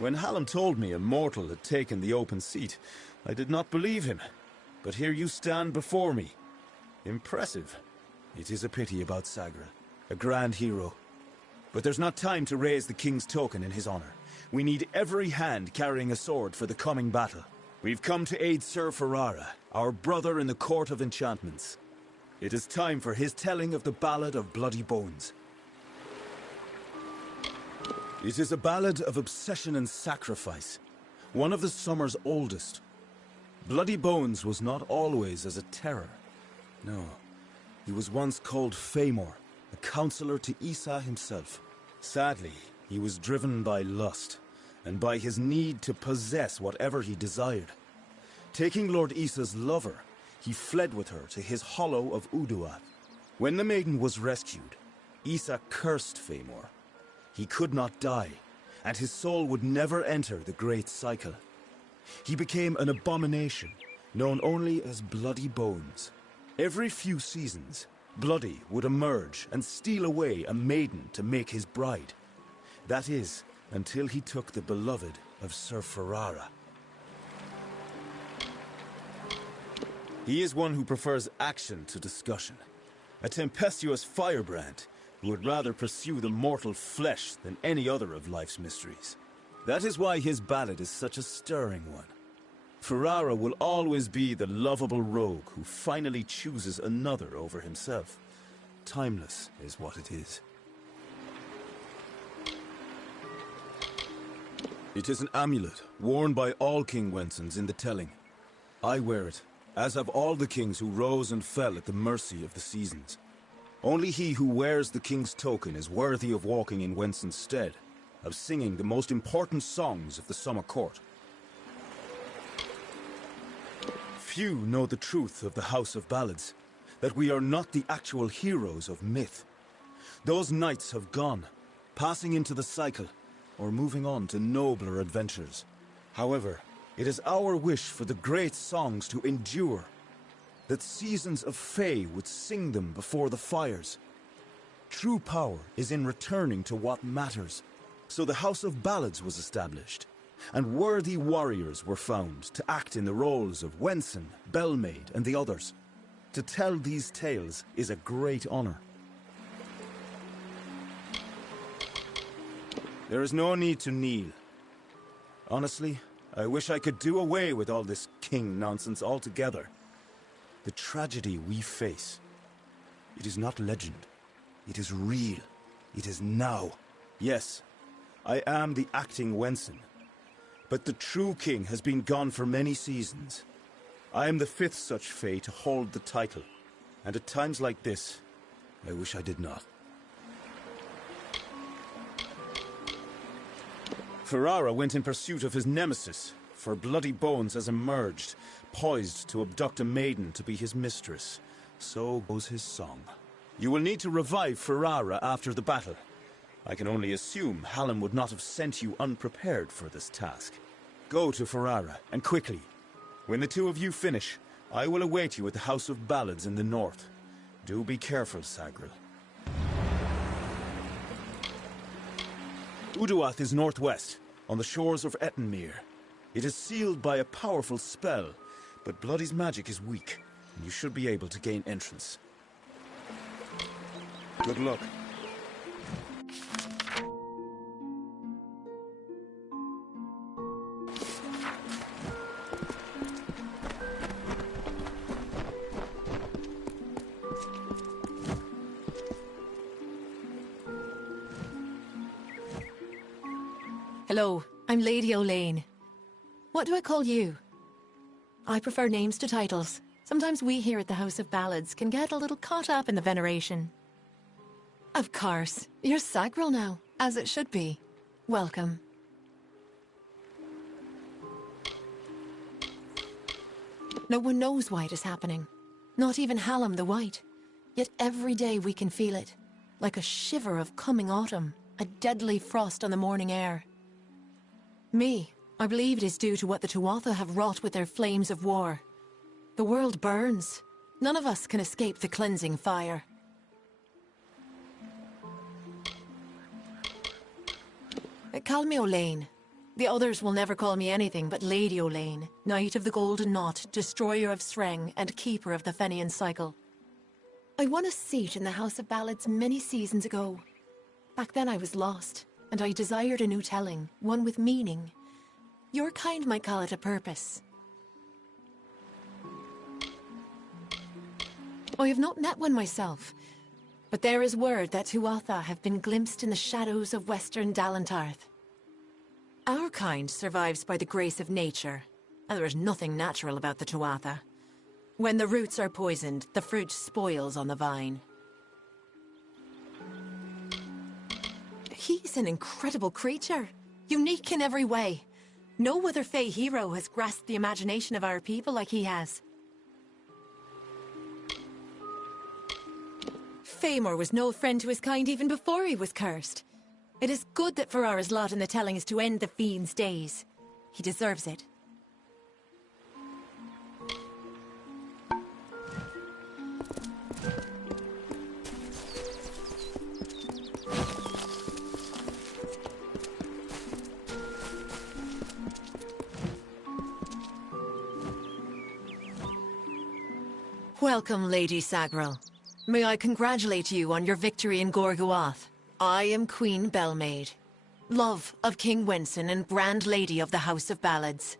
When Hallam told me a mortal had taken the open seat, I did not believe him. But here you stand before me. Impressive. It is a pity about Sagra, a grand hero. But there's not time to raise the king's token in his honor. We need every hand carrying a sword for the coming battle. We've come to aid Sir Ferrara, our brother in the Court of Enchantments. It is time for his telling of the Ballad of Bloody Bones. It is a ballad of obsession and sacrifice, one of the summer's oldest. Bloody Bones was not always as a terror. No, he was once called Famor, a counselor to Issa himself. Sadly, he was driven by lust, and by his need to possess whatever he desired. Taking Lord Issa's lover, he fled with her to his hollow of Uduath. When the maiden was rescued, Issa cursed Famor. He could not die, and his soul would never enter the Great Cycle. He became an abomination, known only as Bloody Bones. Every few seasons, Bloody would emerge and steal away a maiden to make his bride. That is, until he took the beloved of Sir Ferrara. He is one who prefers action to discussion. A tempestuous firebrand who would rather pursue the mortal flesh than any other of life's mysteries. That is why his ballad is such a stirring one. Ferrara will always be the lovable rogue who finally chooses another over himself. Timeless is what it is. It is an amulet worn by all King Wensons in the telling. I wear it, as have all the kings who rose and fell at the mercy of the seasons. Only he who wears the king's token is worthy of walking in Wenson's stead, of singing the most important songs of the summer court. Few know the truth of the House of Ballads, that we are not the actual heroes of myth. Those knights have gone, passing into the cycle, or moving on to nobler adventures. However, it is our wish for the great songs to endure, that seasons of Fae would sing them before the fires. True power is in returning to what matters. So the House of Ballads was established, and worthy warriors were found to act in the roles of Wenson, Bellmaid, and the others. To tell these tales is a great honor. There is no need to kneel. Honestly, I wish I could do away with all this king nonsense altogether. The tragedy we face, it is not legend. It is real. It is now. Yes, I am the acting Wenson. But the true king has been gone for many seasons. I am the 5th such Fae to hold the title. And at times like this, I wish I did not. Ferrara went in pursuit of his nemesis, for Bloody Bones has emerged, poised to abduct a maiden to be his mistress. So goes his song. You will need to revive Ferrara after the battle. I can only assume Hallam would not have sent you unprepared for this task. Go to Ferrara, and quickly. When the two of you finish, I will await you at the House of Ballads in the north. Do be careful, Sagril. Uduath is northwest, on the shores of Ettenmere. It is sealed by a powerful spell, but Bloody's magic is weak, and you should be able to gain entrance. Good luck. Hello, I'm Lady Olaine. What do I call you? I prefer names to titles. Sometimes we here at the House of Ballads can get a little caught up in the veneration. Of course, you're Sagril now, as it should be. Welcome. No one knows why it is happening. Not even Hallam the White. Yet every day we can feel it. Like a shiver of coming autumn. A deadly frost on the morning air. I believe it is due to what the Tuatha have wrought with their flames of war. The world burns. None of us can escape the cleansing fire. Call me Olaine. The others will never call me anything but Lady Olaine, Knight of the Golden Knot, Destroyer of Sreng, and Keeper of the Fenian Cycle. I won a seat in the House of Ballads many seasons ago. Back then I was lost, and I desired a new telling, one with meaning. Your kind might call it a purpose. I have not met one myself, but there is word that Tuatha have been glimpsed in the shadows of western Dalantarth. Our kind survives by the grace of nature, and there is nothing natural about the Tuatha. When the roots are poisoned, the fruit spoils on the vine. He's an incredible creature, unique in every way. No other Fae hero has grasped the imagination of our people like he has. Faemor was no friend to his kind even before he was cursed. It is good that Ferrara's lot in the telling is to end the fiend's days. He deserves it. Welcome, Lady Sagril. May I congratulate you on your victory in Gorguath. I am Queen Belmaid, love of King Wenson and Grand Lady of the House of Ballads.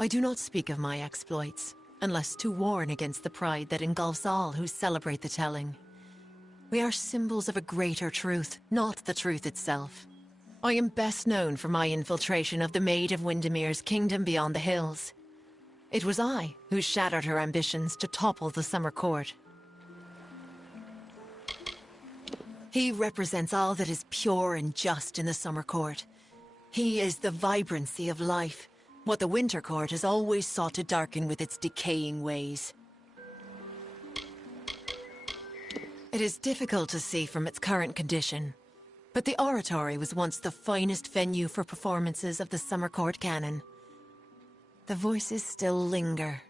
I do not speak of my exploits, unless to warn against the pride that engulfs all who celebrate the telling. We are symbols of a greater truth, not the truth itself. I am best known for my infiltration of the Maid of Windermere's kingdom beyond the hills. It was I who shattered her ambitions to topple the Summer Court. He represents all that is pure and just in the Summer Court. He is the vibrancy of life, what the Winter Court has always sought to darken with its decaying ways. It is difficult to see from its current condition, but the Oratory was once the finest venue for performances of the Summer Court canon. The voices still linger.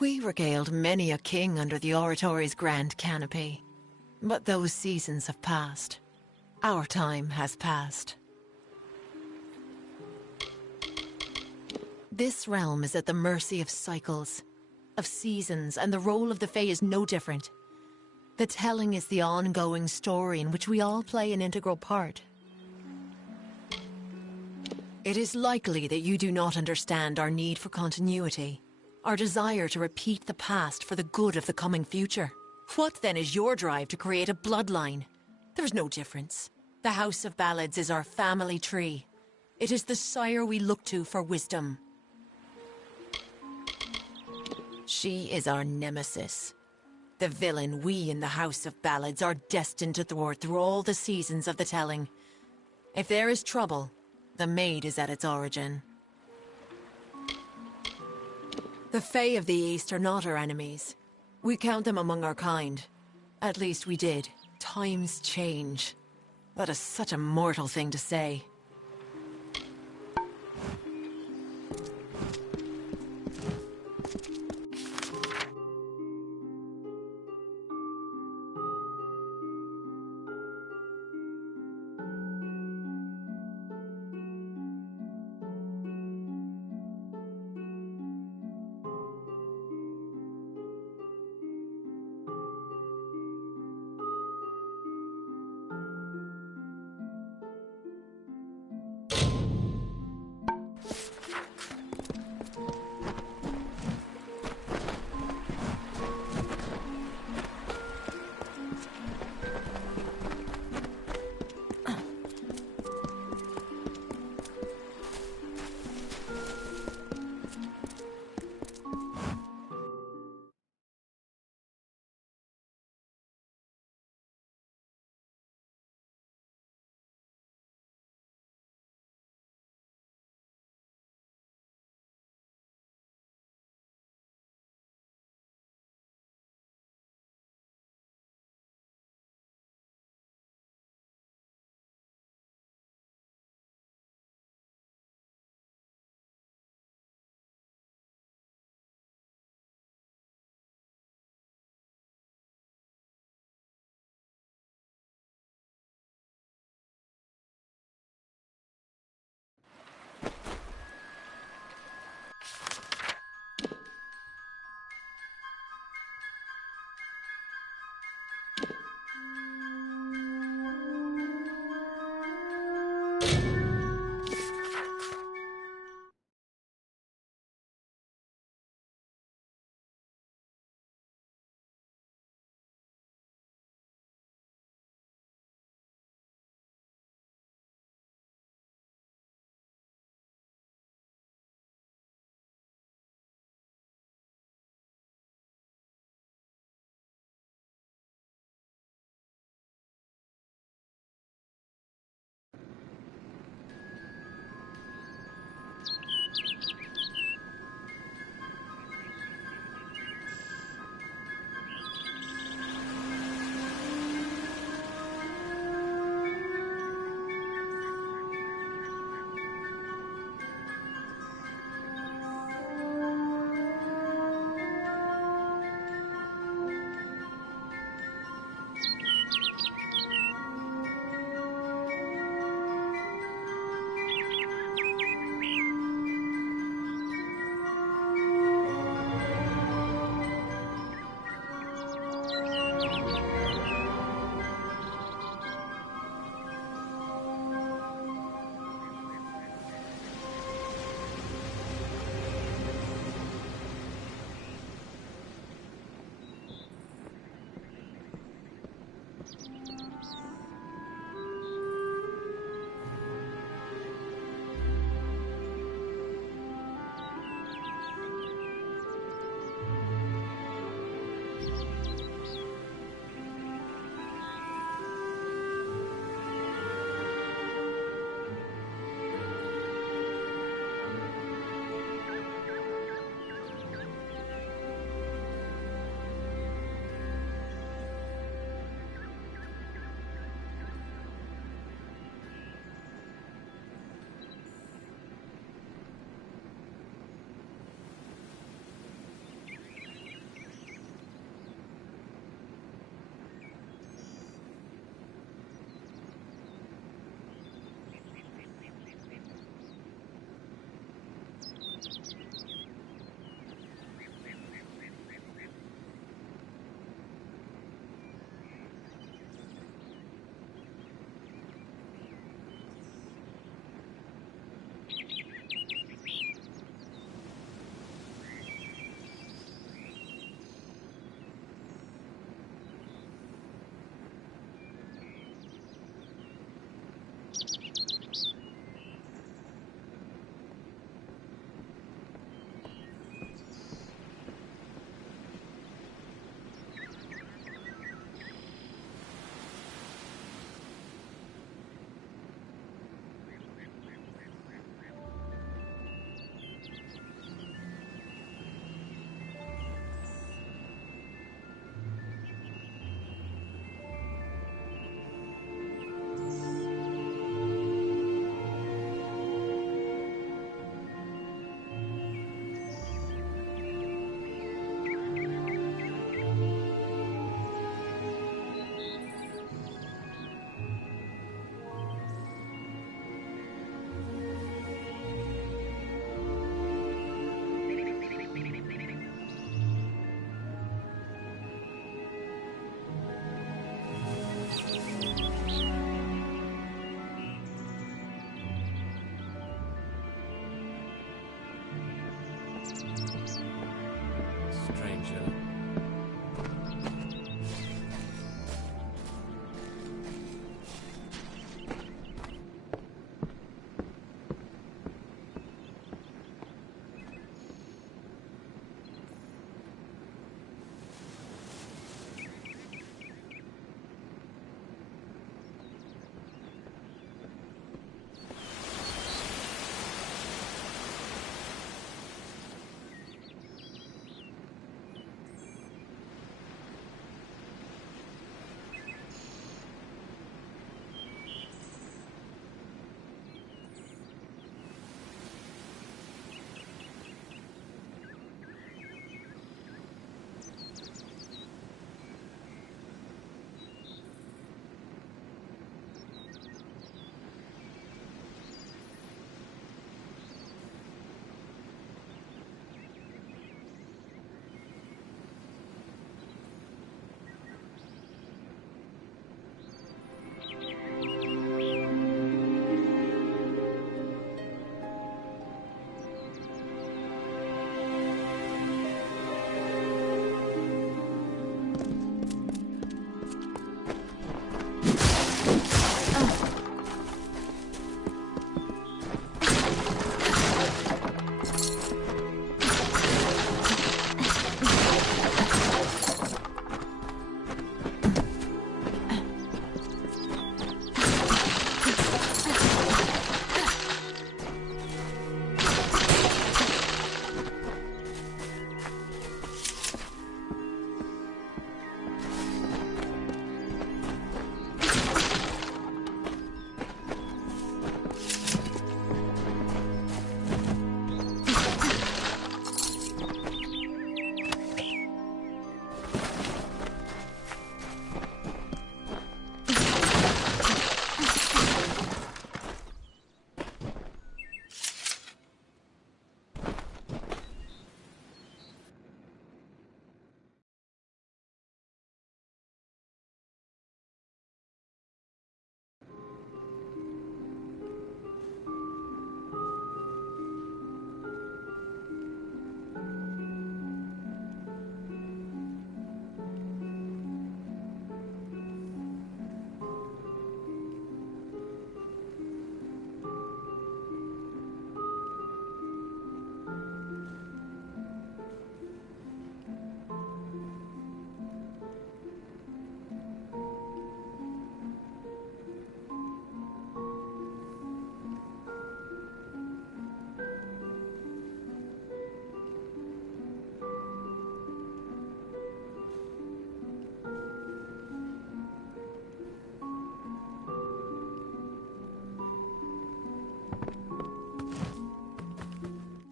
We regaled many a king under the Oratory's grand canopy. But those seasons have passed. Our time has passed. This realm is at the mercy of cycles, of seasons, and the role of the Fae is no different. The telling is the ongoing story in which we all play an integral part. It is likely that you do not understand our need for continuity, our desire to repeat the past for the good of the coming future. What then is your drive to create a bloodline? There is no difference. The House of Ballads is our family tree. It is the sire we look to for wisdom. She is our nemesis. The villain we in the House of Ballads are destined to thwart through all the seasons of the telling. If there is trouble, the Maid is at its origin. The Fae of the East are not our enemies. We count them among our kind. At least we did. Times change. That is such a mortal thing to say.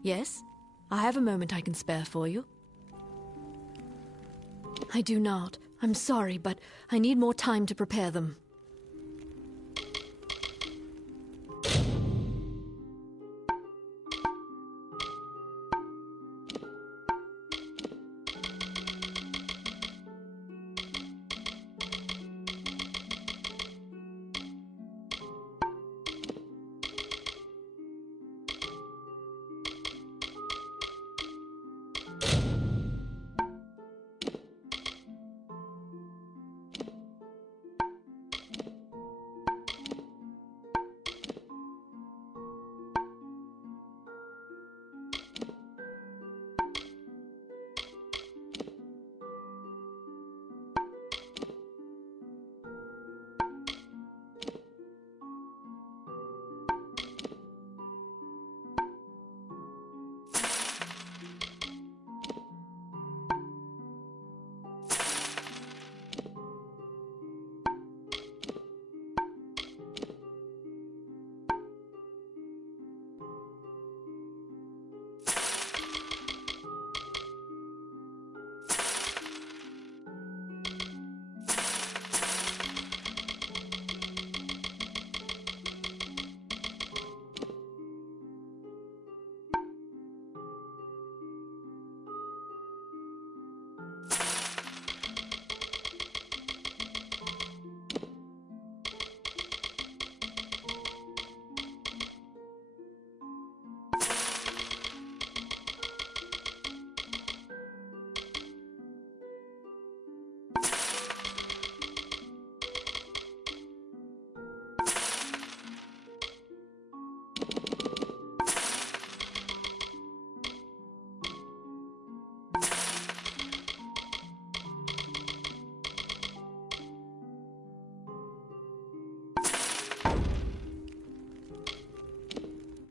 Yes? I have a moment I can spare for you. I do not. I'm sorry, but I need more time to prepare them.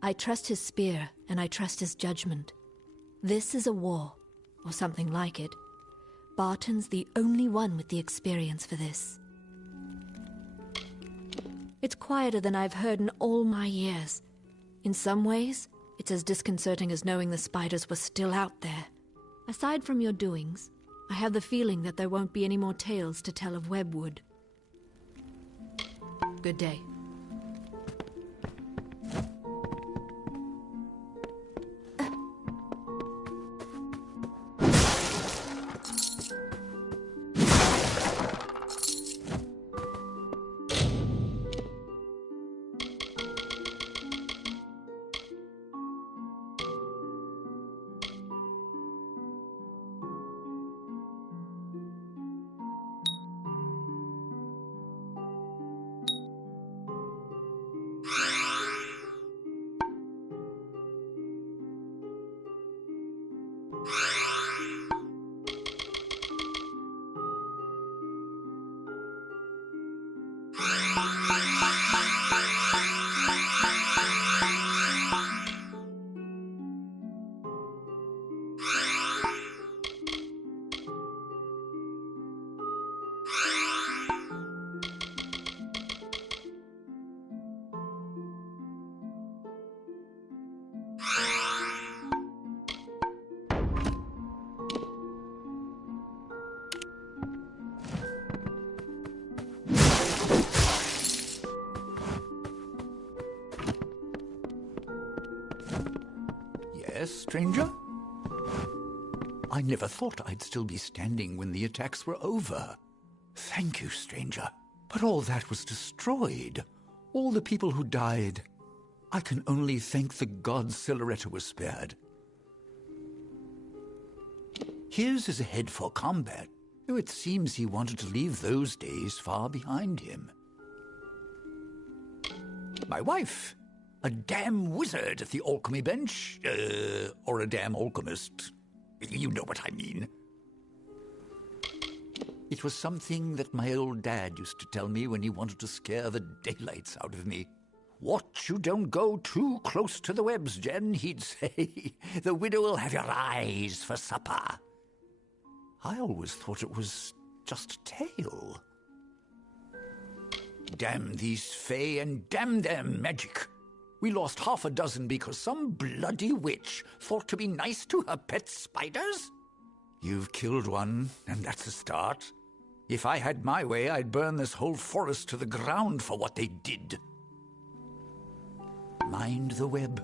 I trust his spear, and I trust his judgment. This is a war, or something like it. Barton's the only one with the experience for this. It's quieter than I've heard in all my years. In some ways, it's as disconcerting as knowing the spiders were still out there. Aside from your doings, I have the feeling that there won't be any more tales to tell of Webwood. Good day. Yes, stranger? I never thought I'd still be standing when the attacks were over. Thank you, stranger. But all that was destroyed. All the people who died. I can only thank the gods Siluretta was spared. Here's his head for combat, though it seems he wanted to leave those days far behind him. My wife, a damn wizard at the alchemy bench, or a damn alchemist. You know what I mean. It was something that my old dad used to tell me when he wanted to scare the daylights out of me. Watch you don't go too close to the webs, Jen, he'd say. The widow will have your eyes for supper. I always thought it was just a tale. Damn these fae and damn their magic. We lost half a dozen because some bloody witch thought to be nice to her pet spiders? You've killed one, and that's a start. If I had my way, I'd burn this whole forest to the ground for what they did. Mind the web.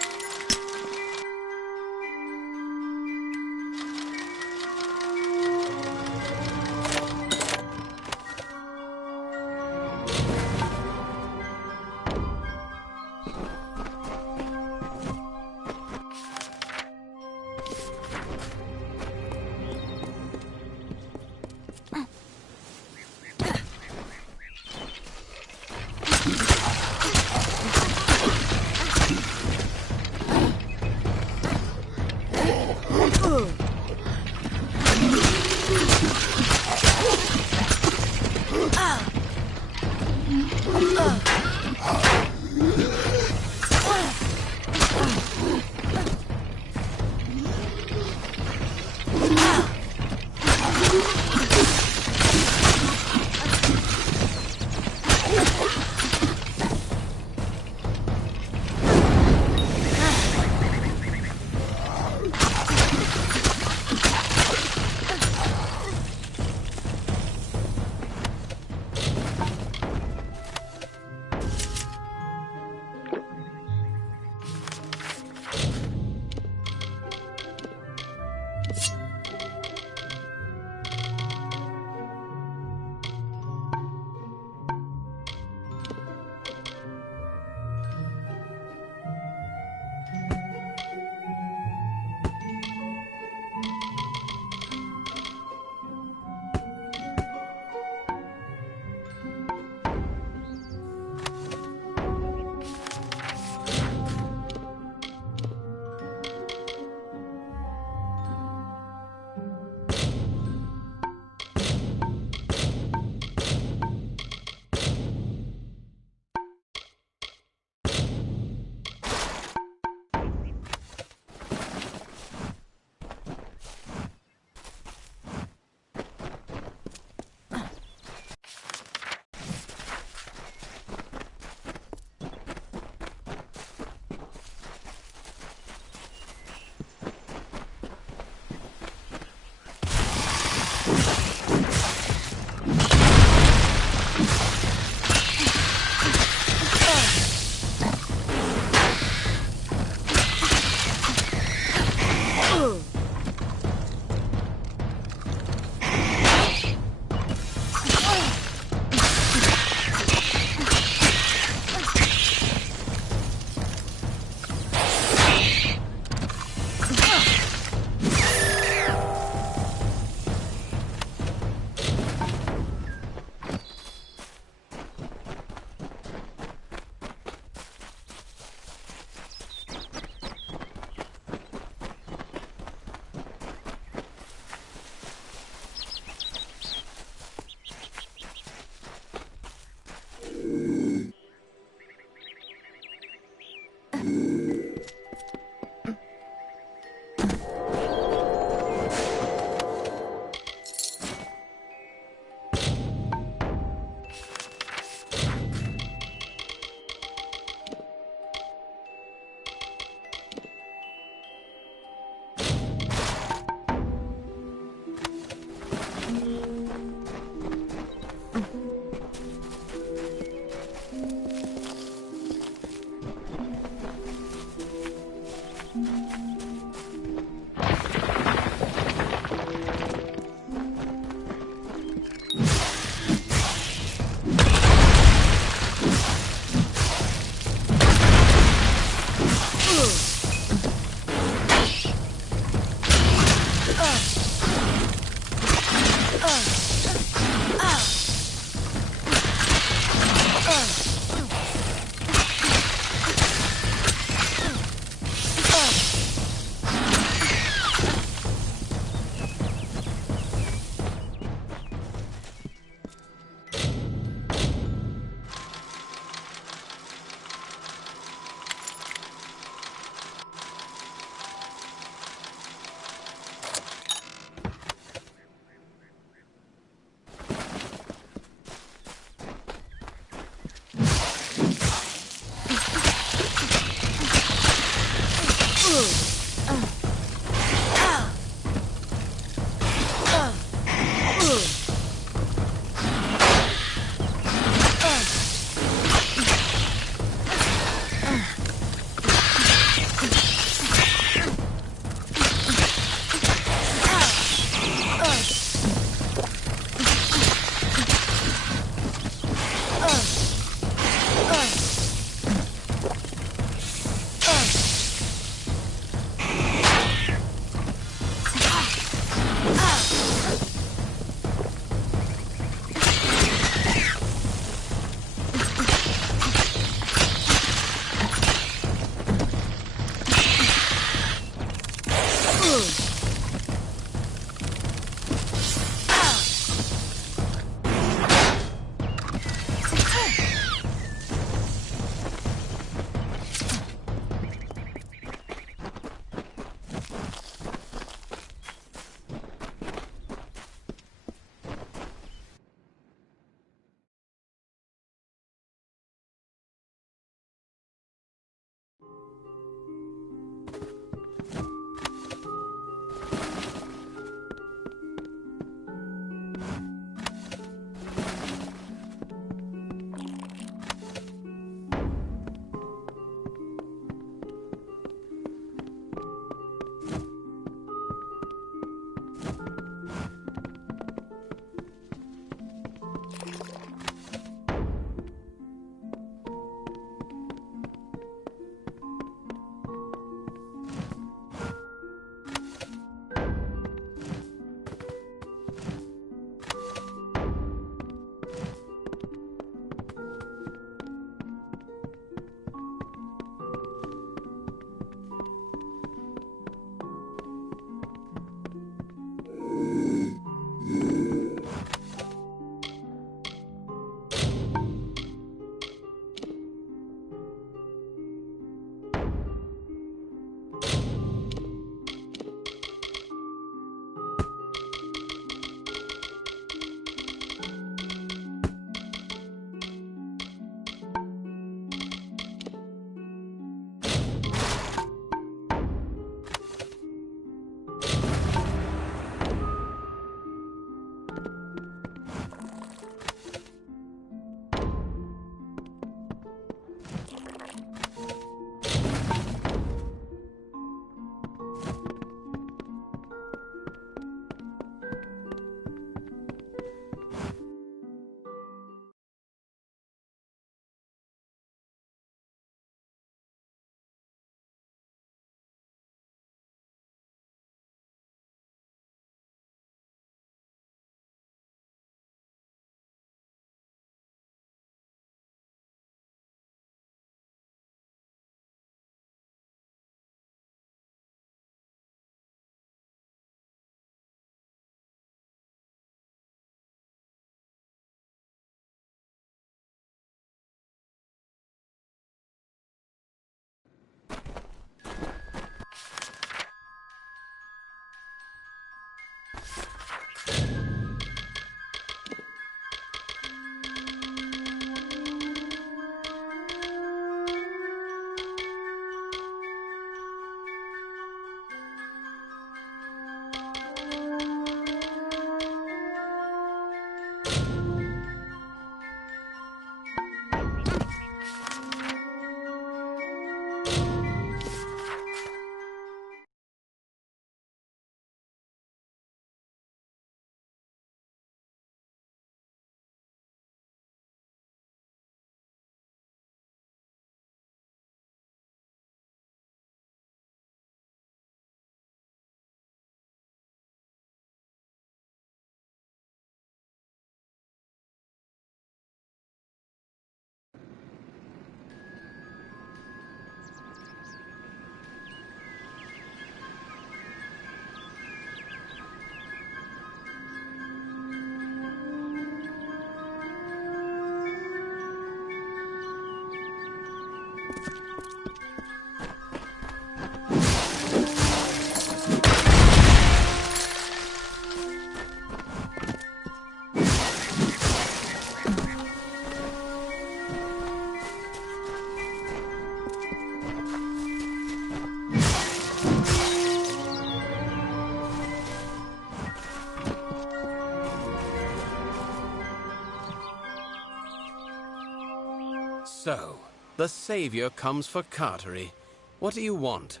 The savior comes for Cartery. What do you want?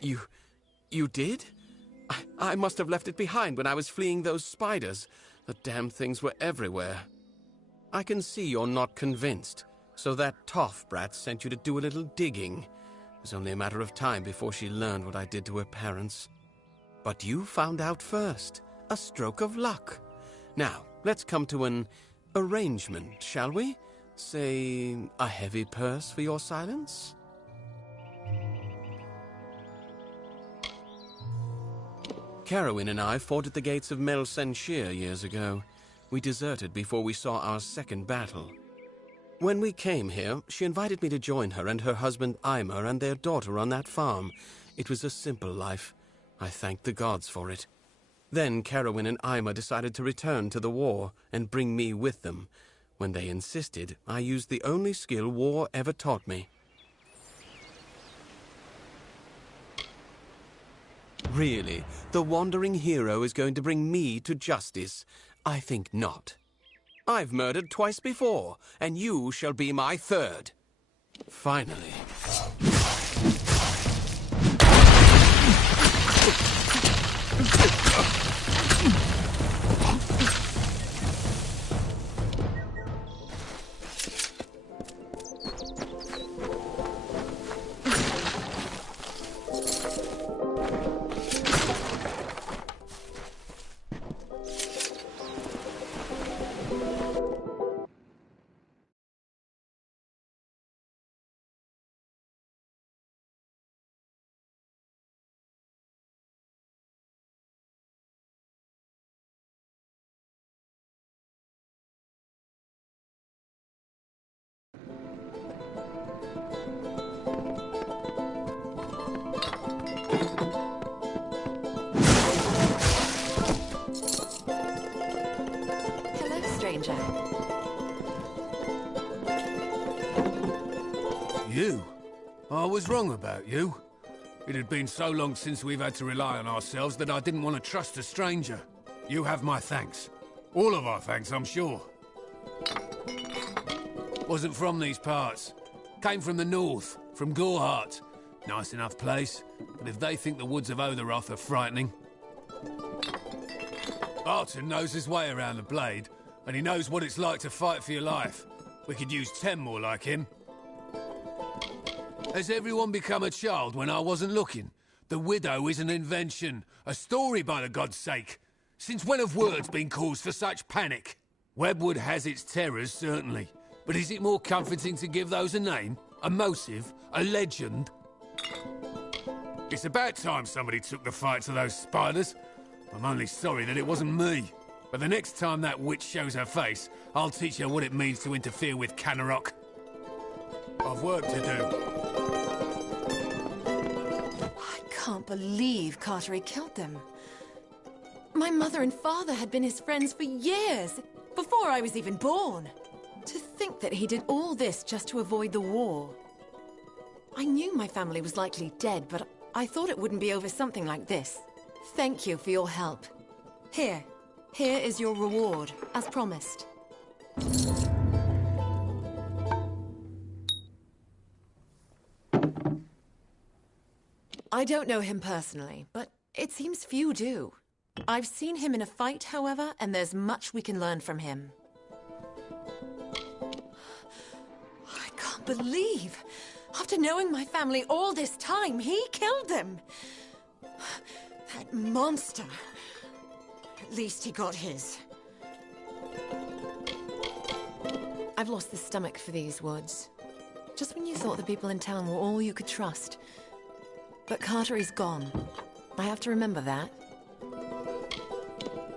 You did? I must have left it behind when I was fleeing those spiders. The damn things were everywhere. I can see you're not convinced, so that toff brat sent you to do a little digging. It was only a matter of time before she learned what I did to her parents. But you found out first. A stroke of luck. Now, let's come to an arrangement, shall we? Say, a heavy purse for your silence? Carowin and I fought at the gates of Mel Senshir years ago. We deserted before we saw our second battle. When we came here, she invited me to join her and her husband Eimer and their daughter on that farm. It was a simple life. I thanked the gods for it. Then Carowin and Eimer decided to return to the war and bring me with them. When they insisted, I used the only skill war ever taught me. Really, the wandering hero is going to bring me to justice? I think not. I've murdered twice before, and you shall be my third. Finally. Stranger. You? I was wrong about you. It had been so long since we've had to rely on ourselves that I didn't want to trust a stranger. You have my thanks. All of our thanks, I'm sure. Wasn't from these parts. Came from the north, from Gorhart. Nice enough place, but if they think the woods of Otheroth are frightening... Arton knows his way around the blade, and he knows what it's like to fight for your life. We could use 10 more like him. Has everyone become a child when I wasn't looking? The widow is an invention. A story, by the god's sake. Since when have words been cause for such panic? Webwood has its terrors, certainly. But is it more comforting to give those a name? A motive? A legend? It's about time somebody took the fight to those spiders. I'm only sorry that it wasn't me. But the next time that witch shows her face, I'll teach her what it means to interfere with Canarok. I've work to do. I can't believe Cartery killed them. My mother and father had been his friends for years, before I was even born. To think that he did all this just to avoid the war. I knew my family was likely dead, but I thought it wouldn't be over something like this. Thank you for your help. Here is your reward, as promised. I don't know him personally, but it seems few do. I've seen him in a fight, however, and there's much we can learn from him. I can't believe, after knowing my family all this time, he killed them. That monster. At least he got his. I've lost the stomach for these woods. Just when you thought the people in town were all you could trust. But Cartery's gone. I have to remember that.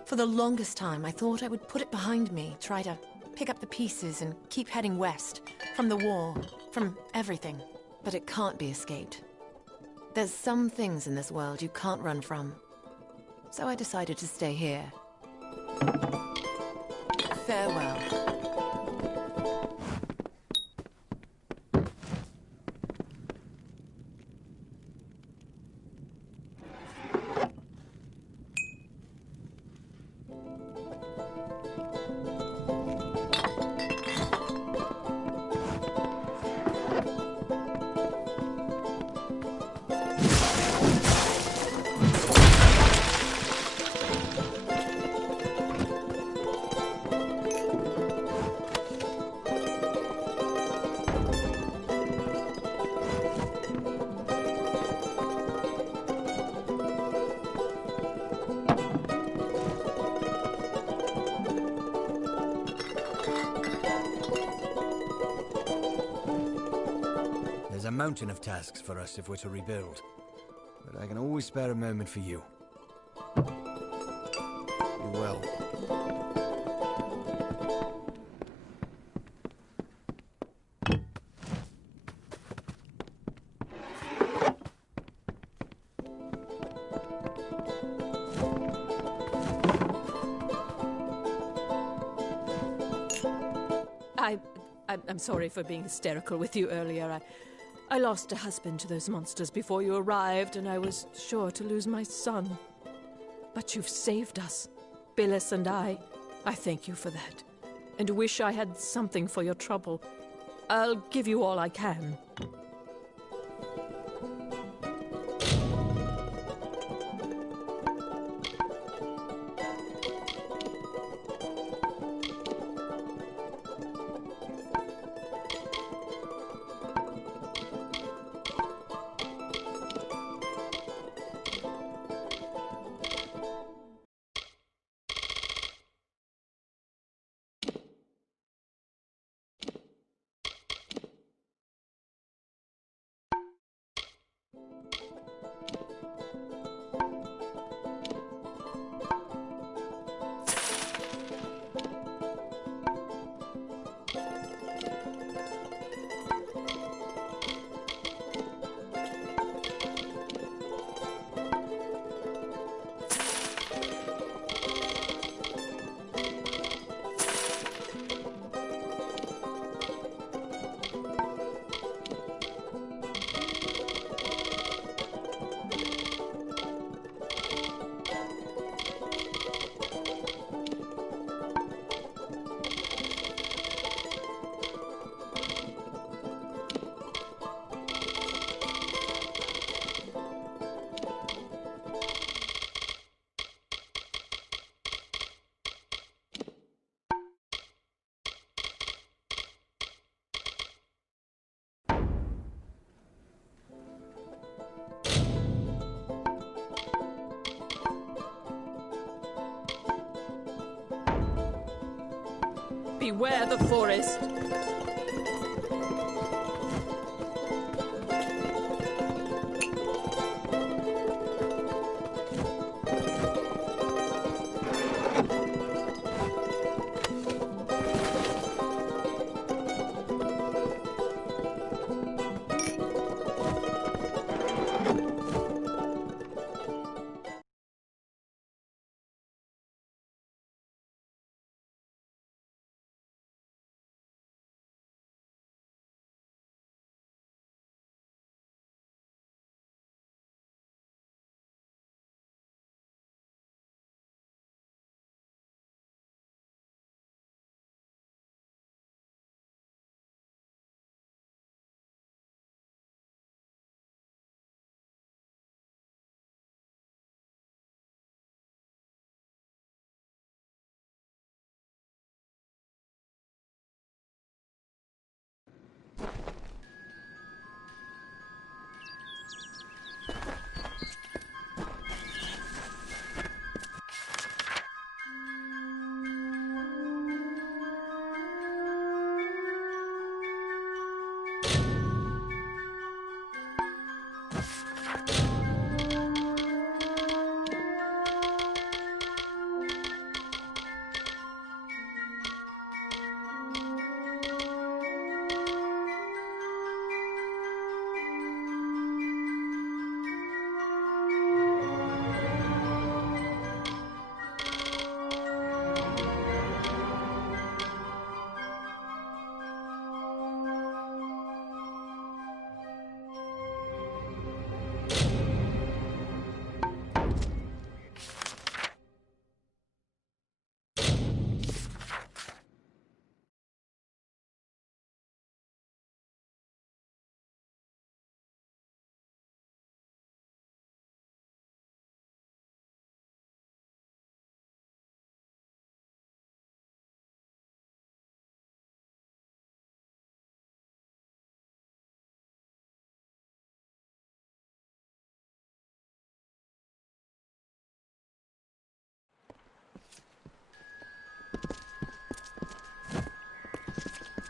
For the longest time, I thought I would put it behind me, try to pick up the pieces and keep heading west. From the war, from everything. But it can't be escaped. There's some things in this world you can't run from. So I decided to stay here. Farewell. a mountain of tasks for us if we're to rebuild. But I can always spare a moment for you. You will. I'm sorry for being hysterical with you earlier. I lost a husband to those monsters before you arrived, and I was sure to lose my son. But you've saved us, Billis and I. I thank you for that, and wish I had something for your trouble. I'll give you all I can. Beware the forest.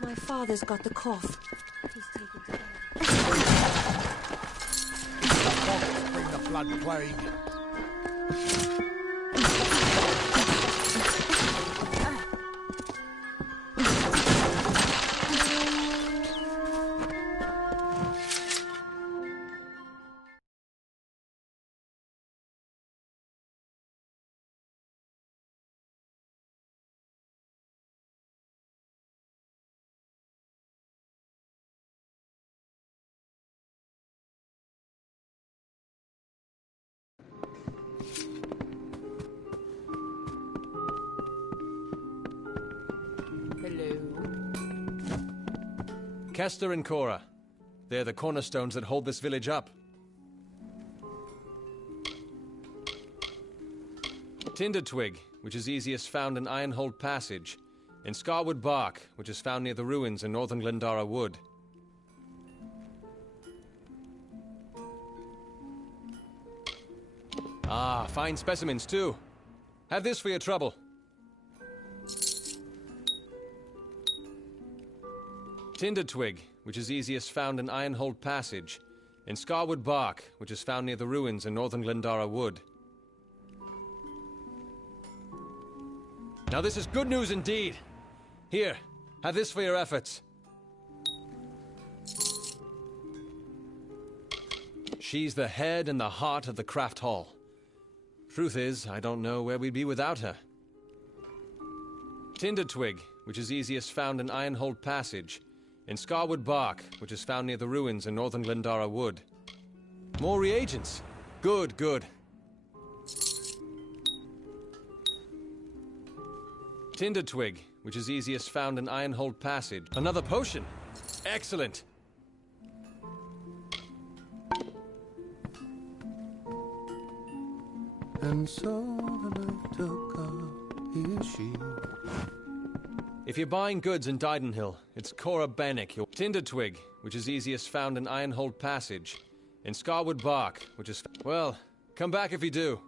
My father's got the cough. He's taken to bed. Bring the blood plague. Kester and Cora. They're the cornerstones that hold this village up. Tinder twig, which is easiest found in Ironhold Passage. In Scarwood bark, which is found near the ruins in northern Glendara Wood. Ah, fine specimens too. Have this for your trouble. Tinder twig, which is easiest found in Ironhold Passage. In Scarwood bark, which is found near the ruins in northern Glendara Wood. Now this is good news indeed. Here, have this for your efforts. She's the head and the heart of the craft hall. Truth is, I don't know where we'd be without her. Tinder twig, which is easiest found in Ironhold Passage. In Scarwood bark, which is found near the ruins in northern Glendara Wood. More reagents. Good, good. Tinder twig, which is easiest found in Ironhold Passage. Another potion. Excellent. And so the night took her, here she. If you're buying goods in Didenhill, it's Cora Bennick. Your Tinder twig, which is easiest found in Ironhold Passage. In Scarwood bark, which is... Well, come back if you do.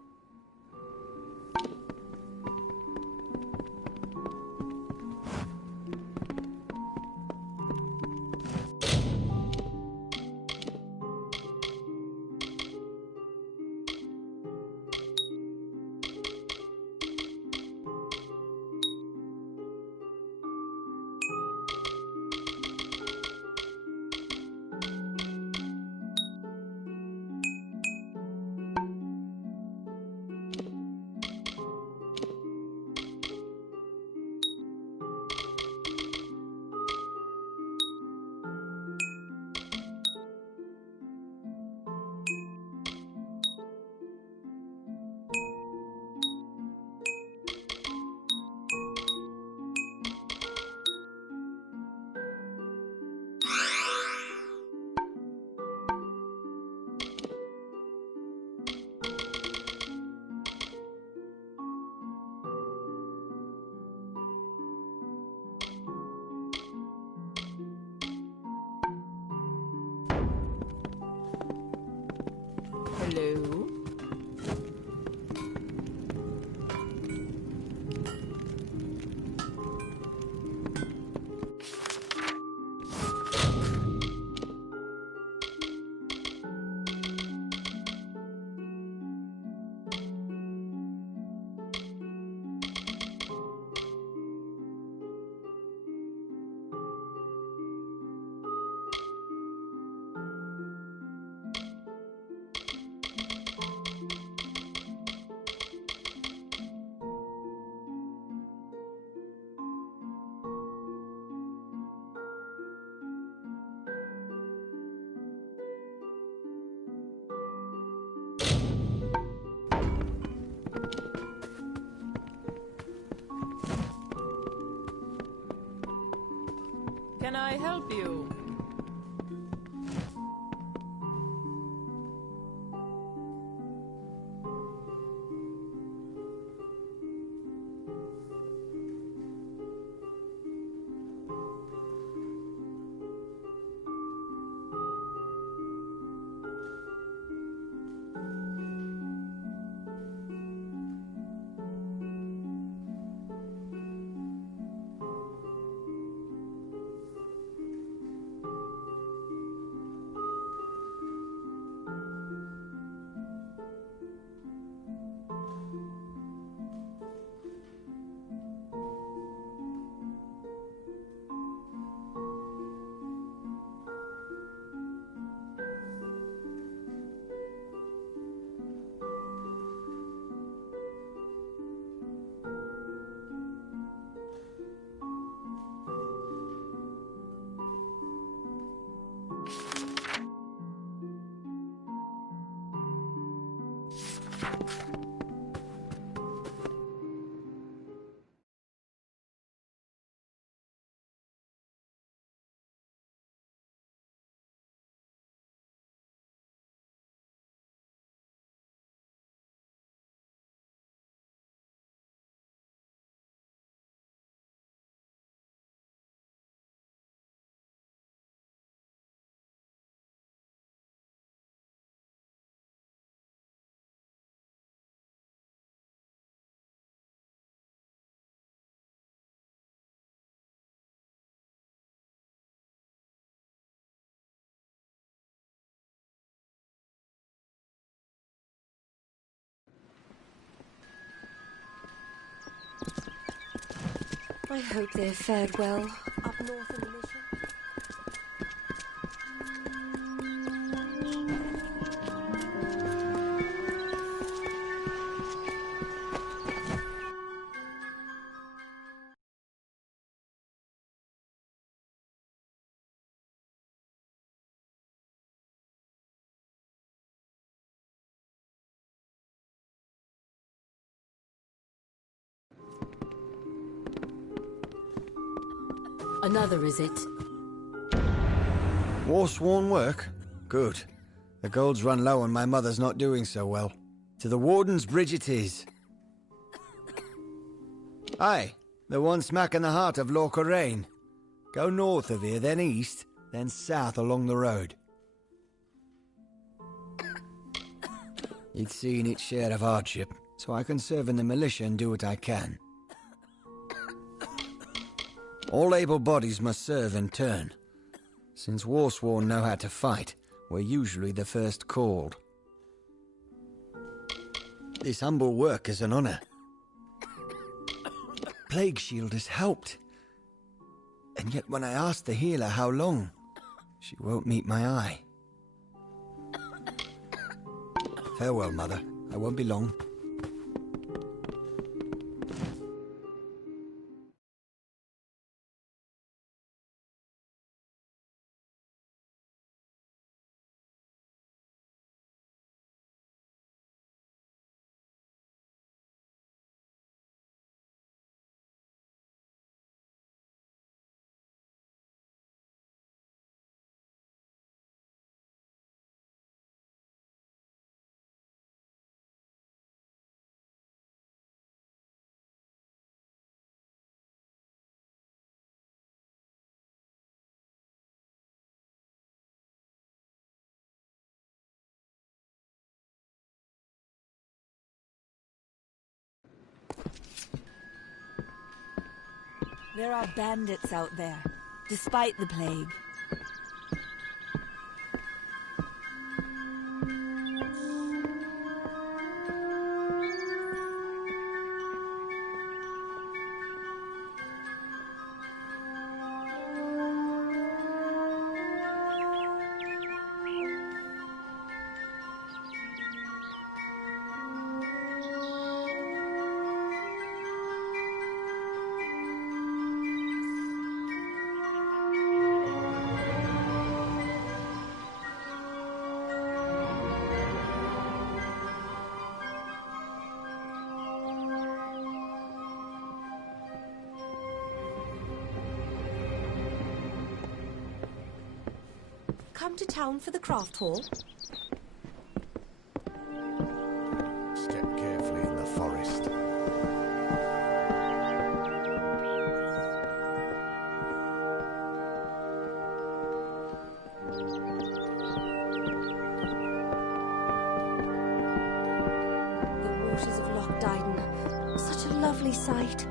Hello? Can I help you? I hope they have fared well up north in the mission. Another, is it? War-sworn work? Good. The gold's run low and my mother's not doing so well. To the Warden's bridge it is. Aye, the one smack in the heart of Lorcoraine. Go north of here, then east, then south along the road. It's seen its share of hardship, so I can serve in the militia and do what I can. All able bodies must serve in turn. Since Warsworn know how to fight, we're usually the first called. This humble work is an honor. Plague Shield has helped. And yet when I asked the healer how long, she won't meet my eye. Farewell, Mother. I won't be long. There are bandits out there, despite the plague. Come to town for the craft hall? Step carefully in the forest. The waters of Loch Dyden. Such a lovely sight.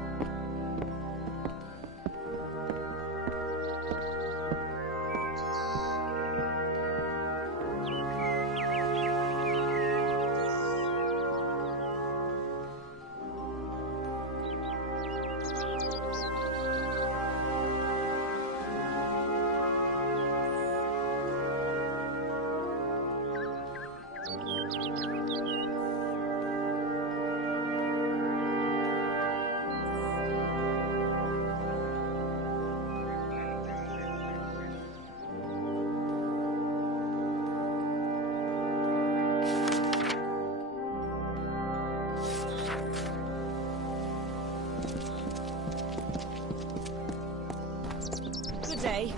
Good day.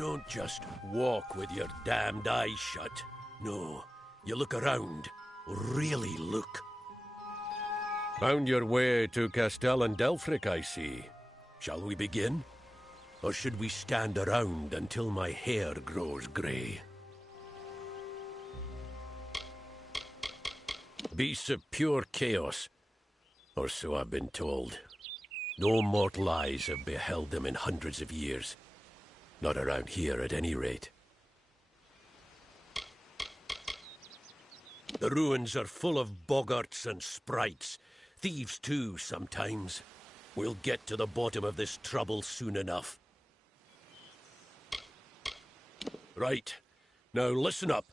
Don't just walk with your damned eyes shut. No, you look around. Really look. Found your way to Castel and Delphric, I see. Shall we begin? Or should we stand around until my hair grows grey? Beasts of pure chaos, or so I've been told. No mortal eyes have beheld them in hundreds of years. Not around here, at any rate. The ruins are full of boggarts and sprites. Thieves too, sometimes. We'll get to the bottom of this trouble soon enough. Right. Now listen up.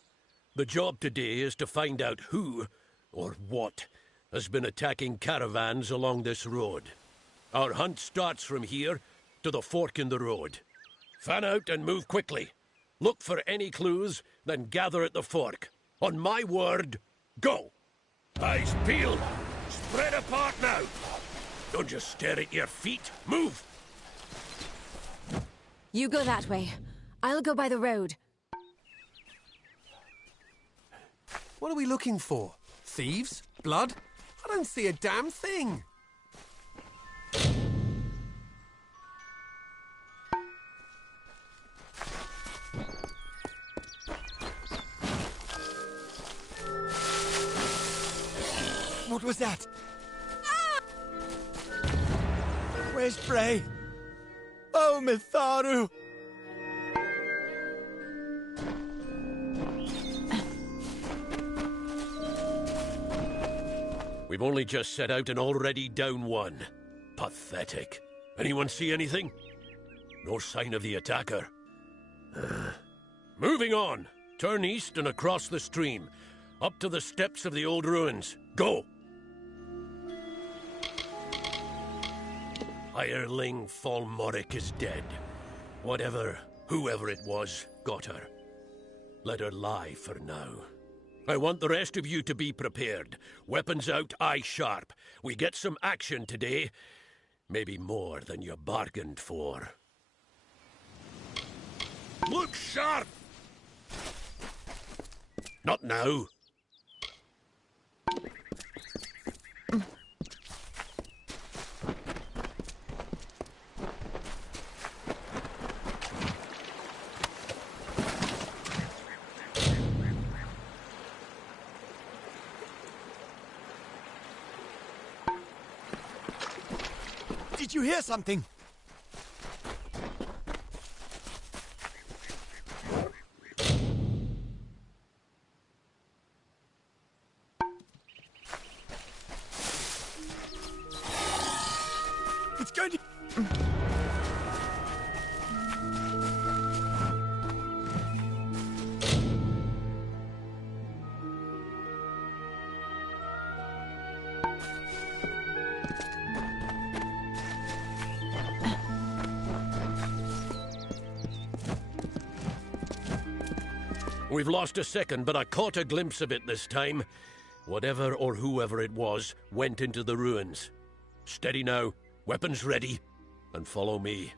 The job today is to find out who, or what, has been attacking caravans along this road. Our hunt starts from here to the fork in the road. Fan out and move quickly. Look for any clues, then gather at the fork. On my word, go! Eyes peeled. Spread apart now. Don't just stare at your feet. Move! You go that way. I'll go by the road. What are we looking for? Thieves? Blood? I don't see a damn thing. What was that? Where's Bray? Oh, Mitharu! We've only just set out and already down one. Pathetic. Anyone see anything? No sign of the attacker. Moving on. Turn east and across the stream. Up to the steps of the old ruins. Go! Hireling Falmoric is dead. Whatever, whoever it was, got her. Let her lie for now. I want the rest of you to be prepared. Weapons out, eye sharp. We get some action today. Maybe more than you bargained for. Look sharp! Not now. Did you hear something? It's going to... We've lost a second, but I caught a glimpse of it this time. Whatever or whoever it was went into the ruins. Steady now, weapons ready, and follow me.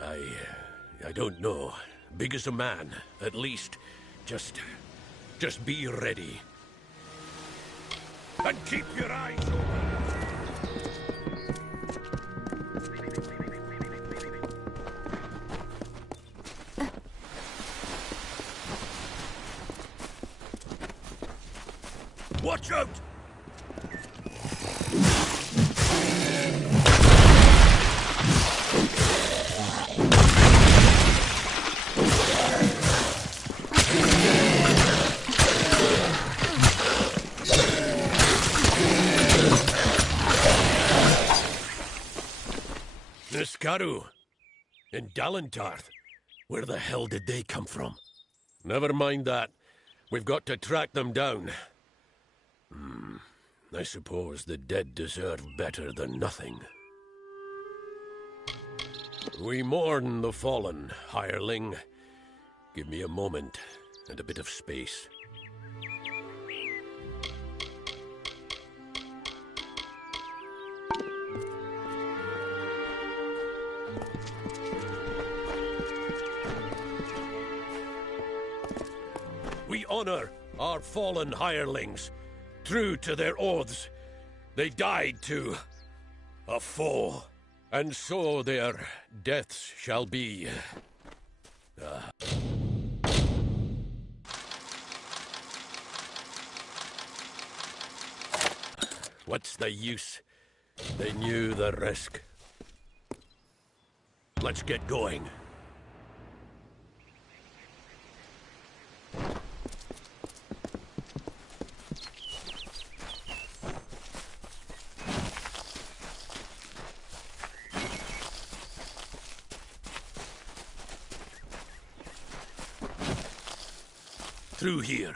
I don't know. Big as a man, at least. Just be ready. And keep your eyes open. Watch out! Niskaru and Dalentarth. Where the hell did they come from? Never mind that. We've got to track them down. I suppose the dead deserve better than nothing. We mourn the fallen, hireling. Give me a moment and a bit of space. We honor our fallen hirelings, true to their oaths. They died to a foe, and so their deaths shall be. What's the use? They knew the risk. Let's get going. Through here.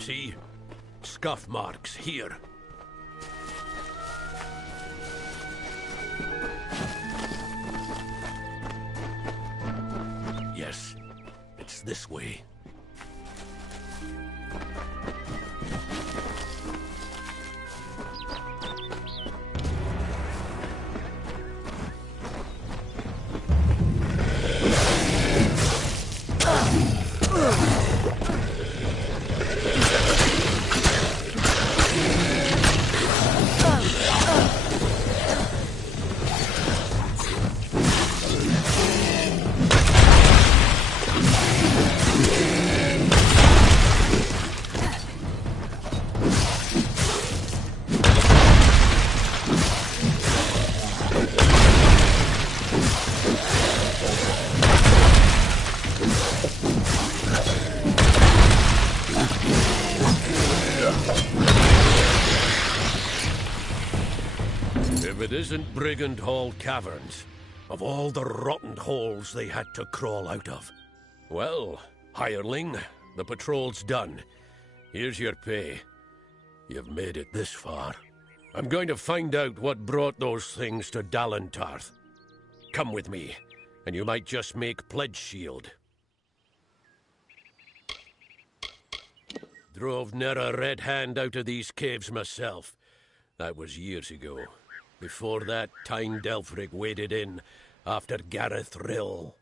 See? Scuff marks here. Yes, it's this way. If it isn't Brigand Hall Caverns, of all the rotten holes they had to crawl out of. Well, hireling, the patrol's done. Here's your pay. You've made it this far. I'm going to find out what brought those things to Dalentarth. Come with me, and you might just make pledge shield. Drove ne'er a red hand out of these caves myself. That was years ago. Before that, Tyne Delfrig waded in after Gareth Rill.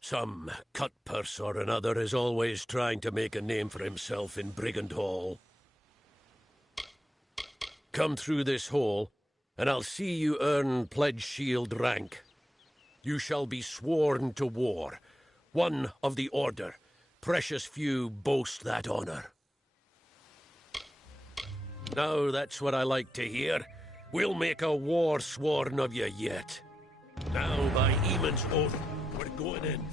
Some cutpurse or another is always trying to make a name for himself in Brigand Hall. Come through this hole, and I'll see you earn Pledge Shield rank. You shall be sworn to war. One of the Order. Precious few boast that honor. Now that's what I like to hear. We'll make a war sworn of you yet. Now, by Eamon's oath, we're going in.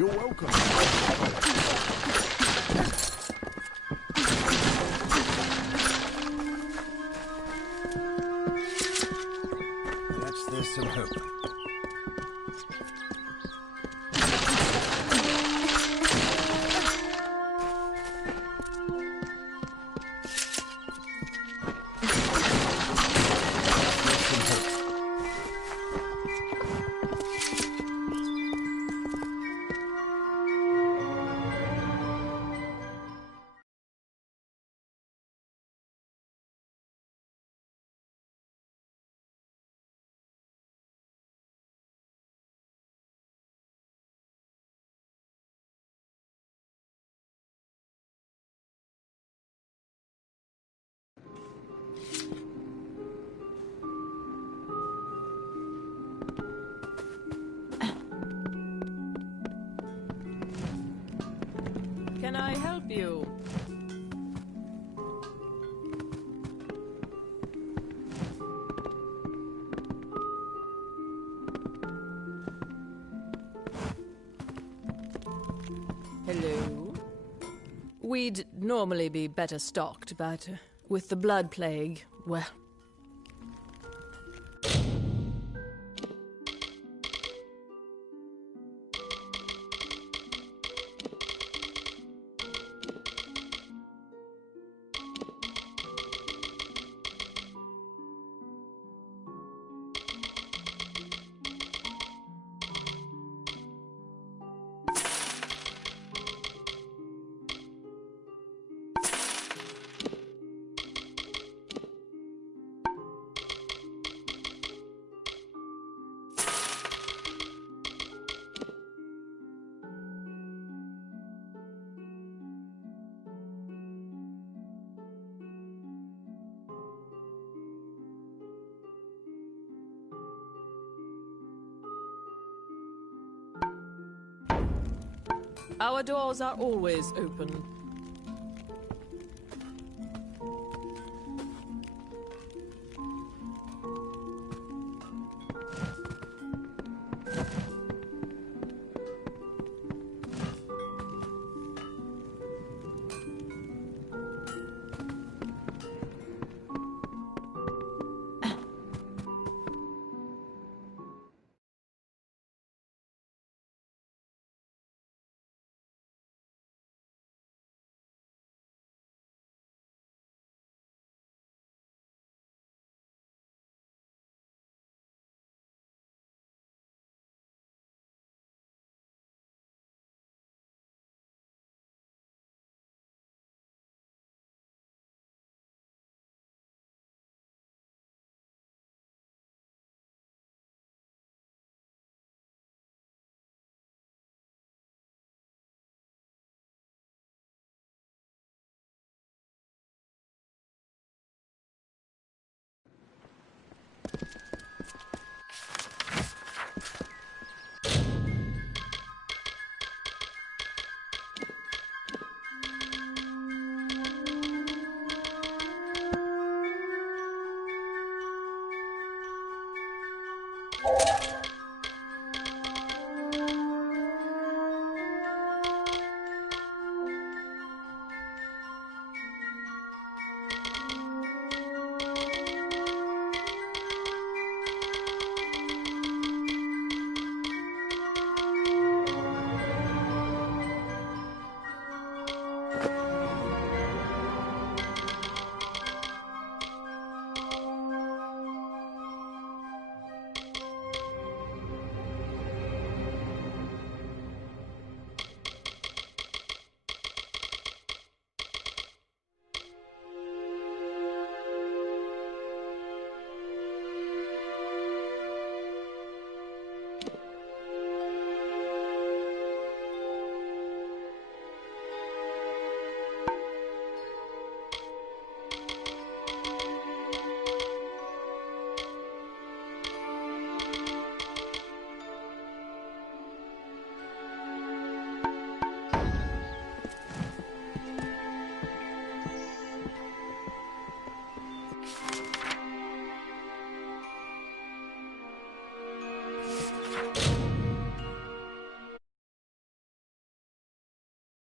You're welcome. Perhaps there's some hope. Can I help you? Hello? We'd normally be better stocked, but with the blood plague, well... Our doors are always open.